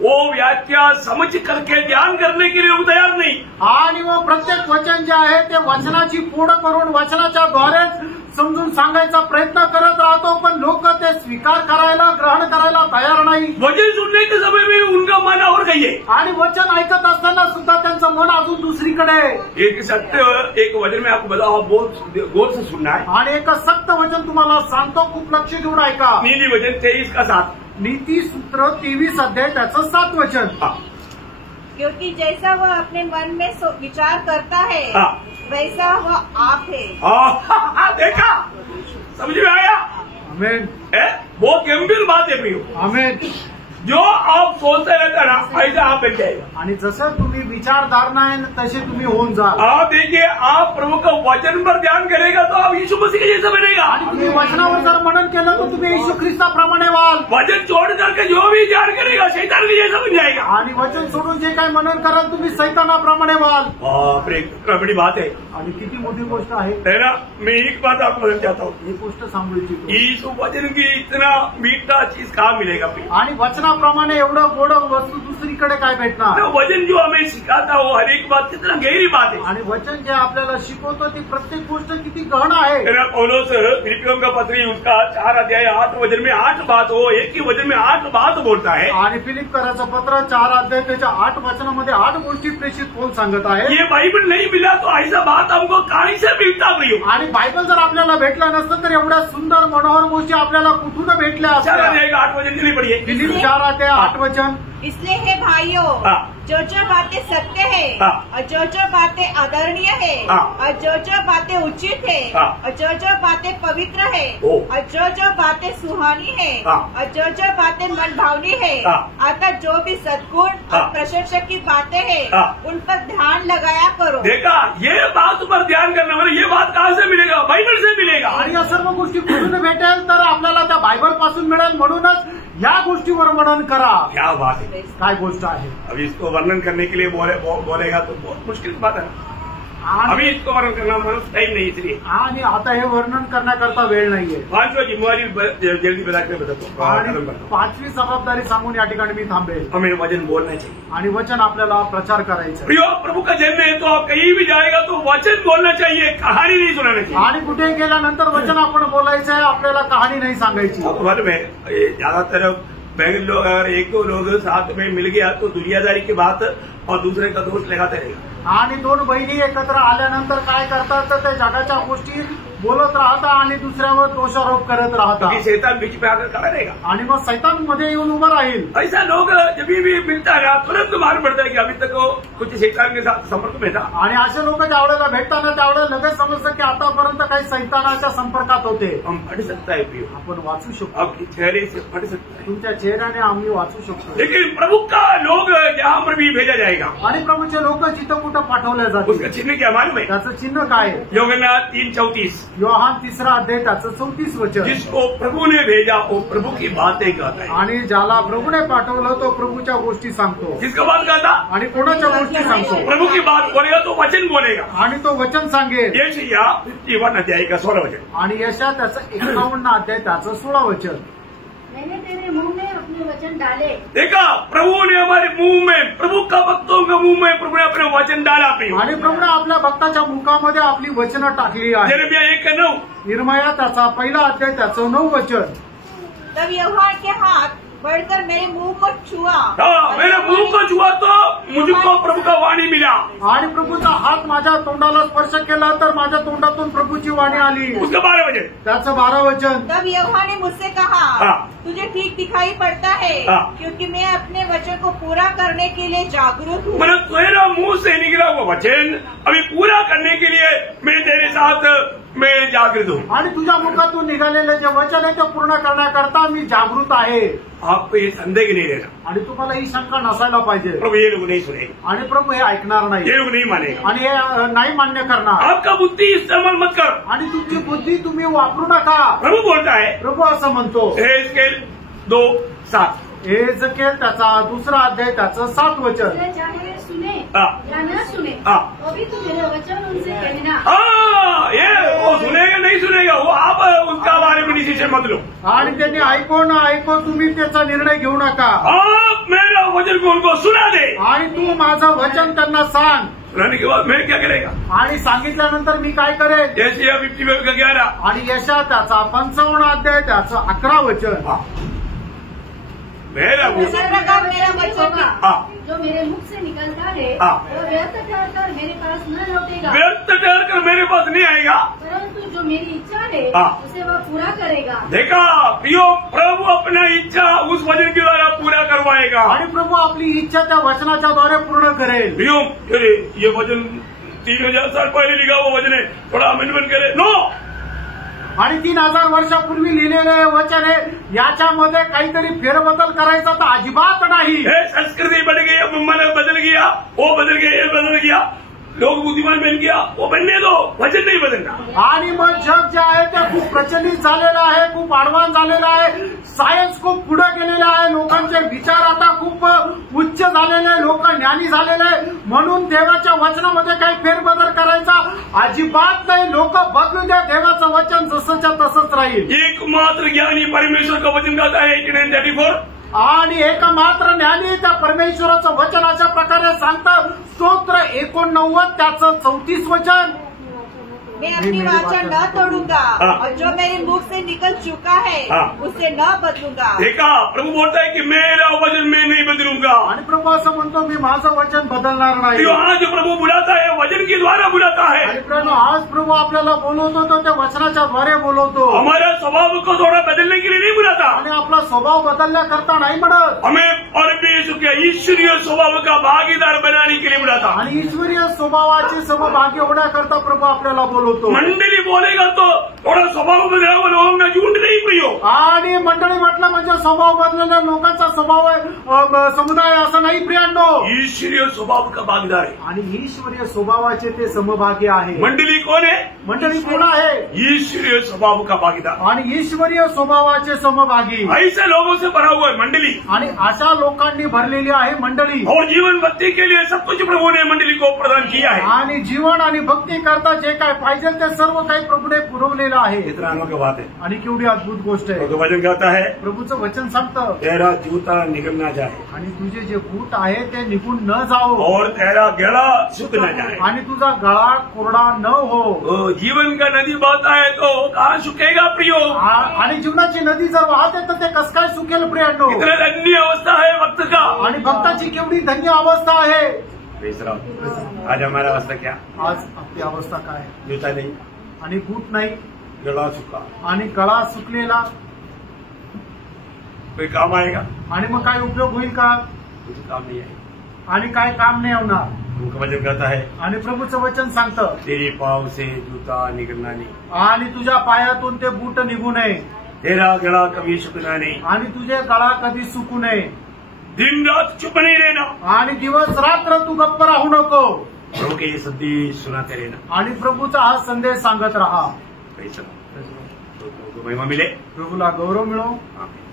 वो व्याख्या समझ करके ध्यान करने के लिए वो तैयार नहीं. आणि मग प्रत्येक वचन जे आहे ते वचनाची फोड करून वचनाच्या द्वारेच समजून सांगायचा प्रयत्न करत राहतो, पण लोक ते स्वीकार करायला, ग्रहण करायला तयार नाही. वचन सुनने के समय में उनका मन और गई है, आणि वचन ऐकत असताना सुद्धा त्यांचं मन अजून दुसरीकडे. एक सत्य, एक वचन में आपको बताओ, बहुत गौर से सुनना है. आणि एक सक्त वचन तुम्हाला सांगतो, खूप लक्ष देऊन ऐका. नीली वचन 23 का 7, नीती सूत्र 23 अध्याय त्याचं 7 वचन. क्योंकि जैसा वह अपने मन में विचार करता है वैसा वह आप है. देखा, समझ में आया? आमेन. बहुत गंभीर बात है भैया. आमेन. जो आप सोचते रहता ना, ऐसा आप बन जाएगा. आणि जसं तुम्ही विचारधारणा आहे तसे तुम्ही होऊन जा. आप देखिए, आप प्रभु का वचन पर ध्यान करेगा तो आप यीशु मसीह के जैसा बनेगा. आणि तुम्ही वचनावर जर मनन केलं तर तुम्ही येशू ख्रिस्ताप्रमाणे व्हाल. वचन छोड़ करके जो भी ध्यान करेगा शैतान के जैसा बन जाएगा. आणि वचन सोडून जे काही मनन कराल तुम्ही सैतानाप्रमाणे व्हाल. बाप रे, कितना बड़ी बात है. आणि किती मोठी गोष्ट आहे. है ना? मैं एक बात आपको बताना चाहता हूँ, ही गोष्ट सांगू इच्छितो. यीशु वचन की इतना मीठा चीज कहाँ मिलेगा? आणि वचनाप्रमाणे एवढं गोड वस्तू दुसरीकडे काय भेटणार? वचन जो हमें सिखाता हो हर एक बात कितना गहरी बात है. आणि वचन जे आपल्याला शिकवतो ती प्रत्येक गोष्ट किती गहन आहे. पौलुस फिलिपियों का पत्री उसका 4 अध्याय अध्याय 8 वचन में 8 बात हो, एक ही वचन में 8 बात बोलता है। आणि फिलिप्पियराचं पत्र 4 अध्याय त्याच्या 8 वचनामध्ये 8 गोष्टी प्रेषित पौल सांगत आहे। ये बाइबल नहीं मिला तो ऐसा बात हमको कहीं से मिलता नहीं। आणि बायबल जर आपल्याला भेटलं नसतं तर एवढ्या सुंदर मनोहर गोष्टी आपल्याला कुठून भेटल्या 4 असत्या। अध्याय 8 वचन नहीं पढ़िए। फिलिप 4 अध्याय 8 वचन। इसलिए हे भाइयों, जो बातें सत्य है और जो बातें आदरणीय है और जो बातें उचित है और जो बातें पवित्र है और जो बातें सुहानी है और जो बातें मन भावनी है, अतः जो भी सद्गुण और प्रशंसा की बातें हैं उन पर ध्यान लगाया करो। देखा, ये बात पर ध्यान करना, मतलब ये बात कहाँ से मिलेगा? बाइबल से मिलेगा। आणि या सर्व गोष्टी कुठून भेटेल तर आपल्याला त्या बायबल पासून मिळेल। म्हणूनच या गोष्टीवर वर्णन करा। क्या बात है, काय गोष्ट आहे। अभी इसको वर्णन करने के लिए बोलेगा तो बहुत मुश्किल बात है। अभी इसको वर्णन करना टाइम नहीं, इसलिए। आणि आता हे वर्णन करण्याकरता वेळ नाहीये। 5वीं जिम्मेवारी जल्दी बता के बतातो। आणि 5वी जबाबदारी सांगून या ठिकाणी मी थांबेल। हमें वचन बोलना चाहिए आणि वचन आपल्याला प्रचार करायचं। प्रियो, प्रभु का जन्म है तो आप कहीं भी जाएगा तो वचन बोलना चाहिए, कहानी नहीं सुनाना चाहिए। आणि कुठे गेल्यानंतर वचन आपण बोलायचं आहे, आपल्याला कहाणी नाही सांगायची। मालूम है, ज्यादातर लोग अगर 1-2 लोग साथ में मिल गया तो दुनियादारी की बात और दूसरे का दोष लगाते रहेगा। आणि 2 बहिणी एकत्र आल्यानंतर काय करतात तर ते जगाच्या गोष्टी बोलत राहतात आणि दुसऱ्यावर दोषारोप करत राहतात। शैतान बीच में आकर खड़ा रहेगा आणि मग शैतान मध्ये येऊन उभं राहील। ऐसा लोग जब भी मिलता है तुरंत मालूम पड़ता है कि अभी तक वो कुछ शैतान के साथ संपर्क में था। आणि असे लोक ज्यावेळेला भेटताना त्यावेळेला लगेच समजतं की आतापर्यंत काही शैतानाच्या संपर्कात होते। हम पढ़ सकता है प्रियो, आपण वाचू शकतो, आपके चेहरे से पढ़ सकता है, तुमच्या चेहऱ्याने आम्ही वाचू शकतो। लेकिन प्रभु का लोग जहाँ पर भी भेजा जाएगा आणि प्रभूचे लोक जिथं कुठं पाठवले उसका जातील चिन्ह क्या मालूम है? त्याचं चिन्ह काय आहे? योहन्ना 3:34, योहान 3 अध्याय त्याचं 34 वचन। जिसको प्रभु ने भेजा वो प्रभु की बातें कहता है। आणि ज्याला प्रभूने पाठवलं तो प्रभूच्या गोष्टी सांगतो। किसका बात कहता? आणि कोणाच्या गोष्टी सांगतो? प्रभु की बात बोलेगा तो वचन बोलेगा। आणि तो वचन सांगेल। यशाया 51 अध्याय का 16 वचन। आणि यशा त्याचं 51 अध्याय त्याचं 16 वचन। मैंने तेरे मुंह में अपने वचन डाले। देखा, प्रभु ने हमारे मुंह में, प्रभु का भक्तों के मुंह में प्रभु ने अपने वचन डाला। आणि प्रभूने आपल्या भक्ताच्या मुखामध्ये आपली वचनं टाकली आहे। यिर्मया 1:9, यिर्मया त्याचा 1 अध्याय त्याचं 9 वचन। तब यहोवा के हाथ बढ़कर मेरे मुंह को छुआ। मेरे मुंह को छुआ तो मुझको प्रभु का वाणी मिला। आणि प्रभूचा हात माझ्या तोंडाला स्पर्श केला तर माझ्या तोंडातून प्रभूची वाणी आली। उसका 12 वचन, त्याचं 12 वचन। तब यहोवा ने मुझसे कहा, तुझे ठीक दिखाई पड़ता है क्योंकि मैं अपने वचन को पूरा करने के लिए जागरूक हूँ। मतलब तेरा मुंह से निकला हुआ वचन अभी पूरा करने के लिए मैं तेरे साथ मैं जागृत हूँ। आणि तुझ्या मुखातून निघालेले जे वचन आहे ते पूर्ण करण्याकरता मी जागृत आहे। आपको ये संदेह नहीं रहना। आणि तुम्हाला ही शंका नसायला पाहिजे। प्रभु ये लोग नहीं सुनेगा, आणि प्रभू हे ऐकणार नाही, ये लोग नहीं मानेगा, आणि हे नाही मान्य करणार। आपका बुद्धि इस्तेमाल मत कर। आणि तुमची बुद्धी तुम्ही वापरू नका। प्रभु बोलता है, प्रभू असं म्हणतो। एहेजकेल 2:7, एहेजकेल त्याचा 2 अध्याय त्याचं 7 वचन। चाहे सुने या न सुने हाँ। अभी तू मेरे वचन उनसे कहना। ये वो सुनेगा नहीं सुनेगा वो आप उसका बारे में डिसीजन मत लो। आणि त्यांनी ऐको ना ऐको तुम्ही त्याचा निर्णय घेऊ नका। आप मेरा वचन को उनको सुना दे आणि तू माझं वचन त्यांना सांग। सुनाने के बाद मैं क्या करेगा? आणि सांगितल्यानंतर मी काय करेन? यशाया 55:11, आणि यशा त्याचा 55 अध्याय त्याचं 11 वचन। मेरा मुंह उसी प्रकार मेरा वचन भी जो मेरे मुख से निकलता है वो व्यर्थ ठहरकर मेरे पास न लौटेगा, व्यर्थ ठहरकर मेरे पास नहीं आएगा, परंतु जो मेरी इच्छा है उसे वह पूरा करेगा। देखा प्रियो, प्रभु अपना इच्छा उस वचन के द्वारा पूरा करवाएगा। आणि प्रभू आपली इच्छा त्या वचनाच्या द्वारे पूर्ण करेल। प्रियो, ये वचन 3000 साल पहले लिखा हुआ वचन है, थोड़ा अमेंडमेंट करे। नो, आणि 3000 वर्षापूर्वी लिहिलेले वचन आहे, याच्यामध्ये काहीतरी फेरबदल करायचा तर अजिबात नाही। संस्कृती बढ़ गई, मन बदल गया, वो बदल गया, ये बदल गया, लोग बुद्धिमान बन गया, वो बनने दो, वचन नहीं बदलना। आणि मग जग जे आहे ते खूप प्रचलित झालेलं आहे, खूप ऍडव्हान्स झालेलं आहे, सायन्स खूप पुढे गेलेलं आहे, लोकांचे विचार आता खूप उच्च झालेले आहे, लोक ज्ञानी झालेले आहे, म्हणून देवाच्या वचनामध्ये काही फेरबदल करायचा अजिबात नाही। लोक बदलू द्या, देवाचं वचन जसंच्या तसंच राहील। एकमात्र ज्ञानी परमेश्वर का वचन कहता है 1834, आणि एकमात्र ज्ञानी त्या परमेश्वराचं वचन अशा प्रकारे सांगतं, स्तोत्र 89 त्याचं 34 वचन। मैं अपनी वाचा न तोड़ूंगा और जो मेरे मुख से निकल चुका है उसे न बदलूंगा। देखा, प्रभु बोलता है कि मेरा वचन मैं नहीं बदलूंगा। आणि प्रभू असं म्हणतो मी माझं वचन बदलणार नाही। आज प्रभु बुलाता है, वचन के द्वारा बुलाता है। आणि प्रभू आज प्रभु आपल्याला बोलवतो तो त्या वचनाच्या द्वारे बोलवतो। हमारा स्वभाव को थोड़ा बदलने के लिए नहीं बुलाता आणि आपला स्वभाव बदलण्याकरता नाही म्हणत, हमें और ईश्वरीय स्वभाव का भागीदार बनाने के लिए बुलाता। आणि ईश्वरीय स्वभावाचे सहभागी होण्याकरता प्रभू आपल्याला बोलवतो। मंडली बोलेगा तो थोड़ा स्वभाव बदला हुआ लोगों में झूठ नहीं प्रियो। आणि मंडळी म्हटलं म्हणजे स्वभाव बदललेल्या लोकांचा स्वभाव आहे, समुदाय असं नाही प्रियांनो। ईश्वरीय स्वभाव का भागीदार है आणि ईश्वरीय स्वभावाचे ते समभागी आहे। मंडली कौन है? मंडळी कोण आहे? ईश्वरीय स्वभाव का भागीदार आणि ईश्वरीय स्वभावाचे समभागी। ऐसे लोगों से भरा हुआ है मंडली, आणि अशा लोकांनी भरलेली आहे मंडळी। और जीवन भक्ति के लिए सब कुछ प्रभु ने मंडली को प्रदान किया है। आणि जीवन आणि भक्ती करता जे काय पाहिजे ते सर्व काही प्रभूने पुरवलेलं आहे। इतना अनोखी बात है आणि केवढी अद्भुत गोष्ट आहे। तो वचन कहता है प्रभूचं वचन सांगतं तेरा जूता निकल ना जाए आणि तुझे जे बूट आहे ते निघून न जाओ, और तेरा गला सूख ना जाए, आणि तुझा गळा कोरडा न हो। जीवन का नदी बहता है तो कहाँ सूखेगा प्रियो? आणि जीवनाची नदी जर वाहते तर ते कसं काय सुकेल प्रियांनो? इतना धन्य अवस्था है वक्त का। आणि भक्ताची केवढी धन्य अवस्था आहे। आज हमारा अवस्था क्या? आज आपली अवस्था काय? जूता नहीं, आणि बूट नाही, गला सूखा, आणि गळा सुकलेला, कोई काम आएगा? आणि मग काय उपयोग होईल का? कुछ काम नहीं आएगा। आणि काय काम नाही होणार। उनका वचन कहता है आणि प्रभूचं वचन सांगतं तेरे पाँव से जूता निकलना नहीं, आणि तुझ्या पायातून ते बूट निघू नये, तेरा गला कभी सूखना नहीं, आणि तुझे गळा कधी सुकू नये, दिन रात चुप नहीं रहना, आणि दिवस रात्र तू गप्प राहू नको। प्रभु के ये संदेश सुनाते रहना। आणि प्रभूचा हा संदेश सांगत राहा। तो महिमा मिले, प्रभूला गौरव मिळो। आमीन।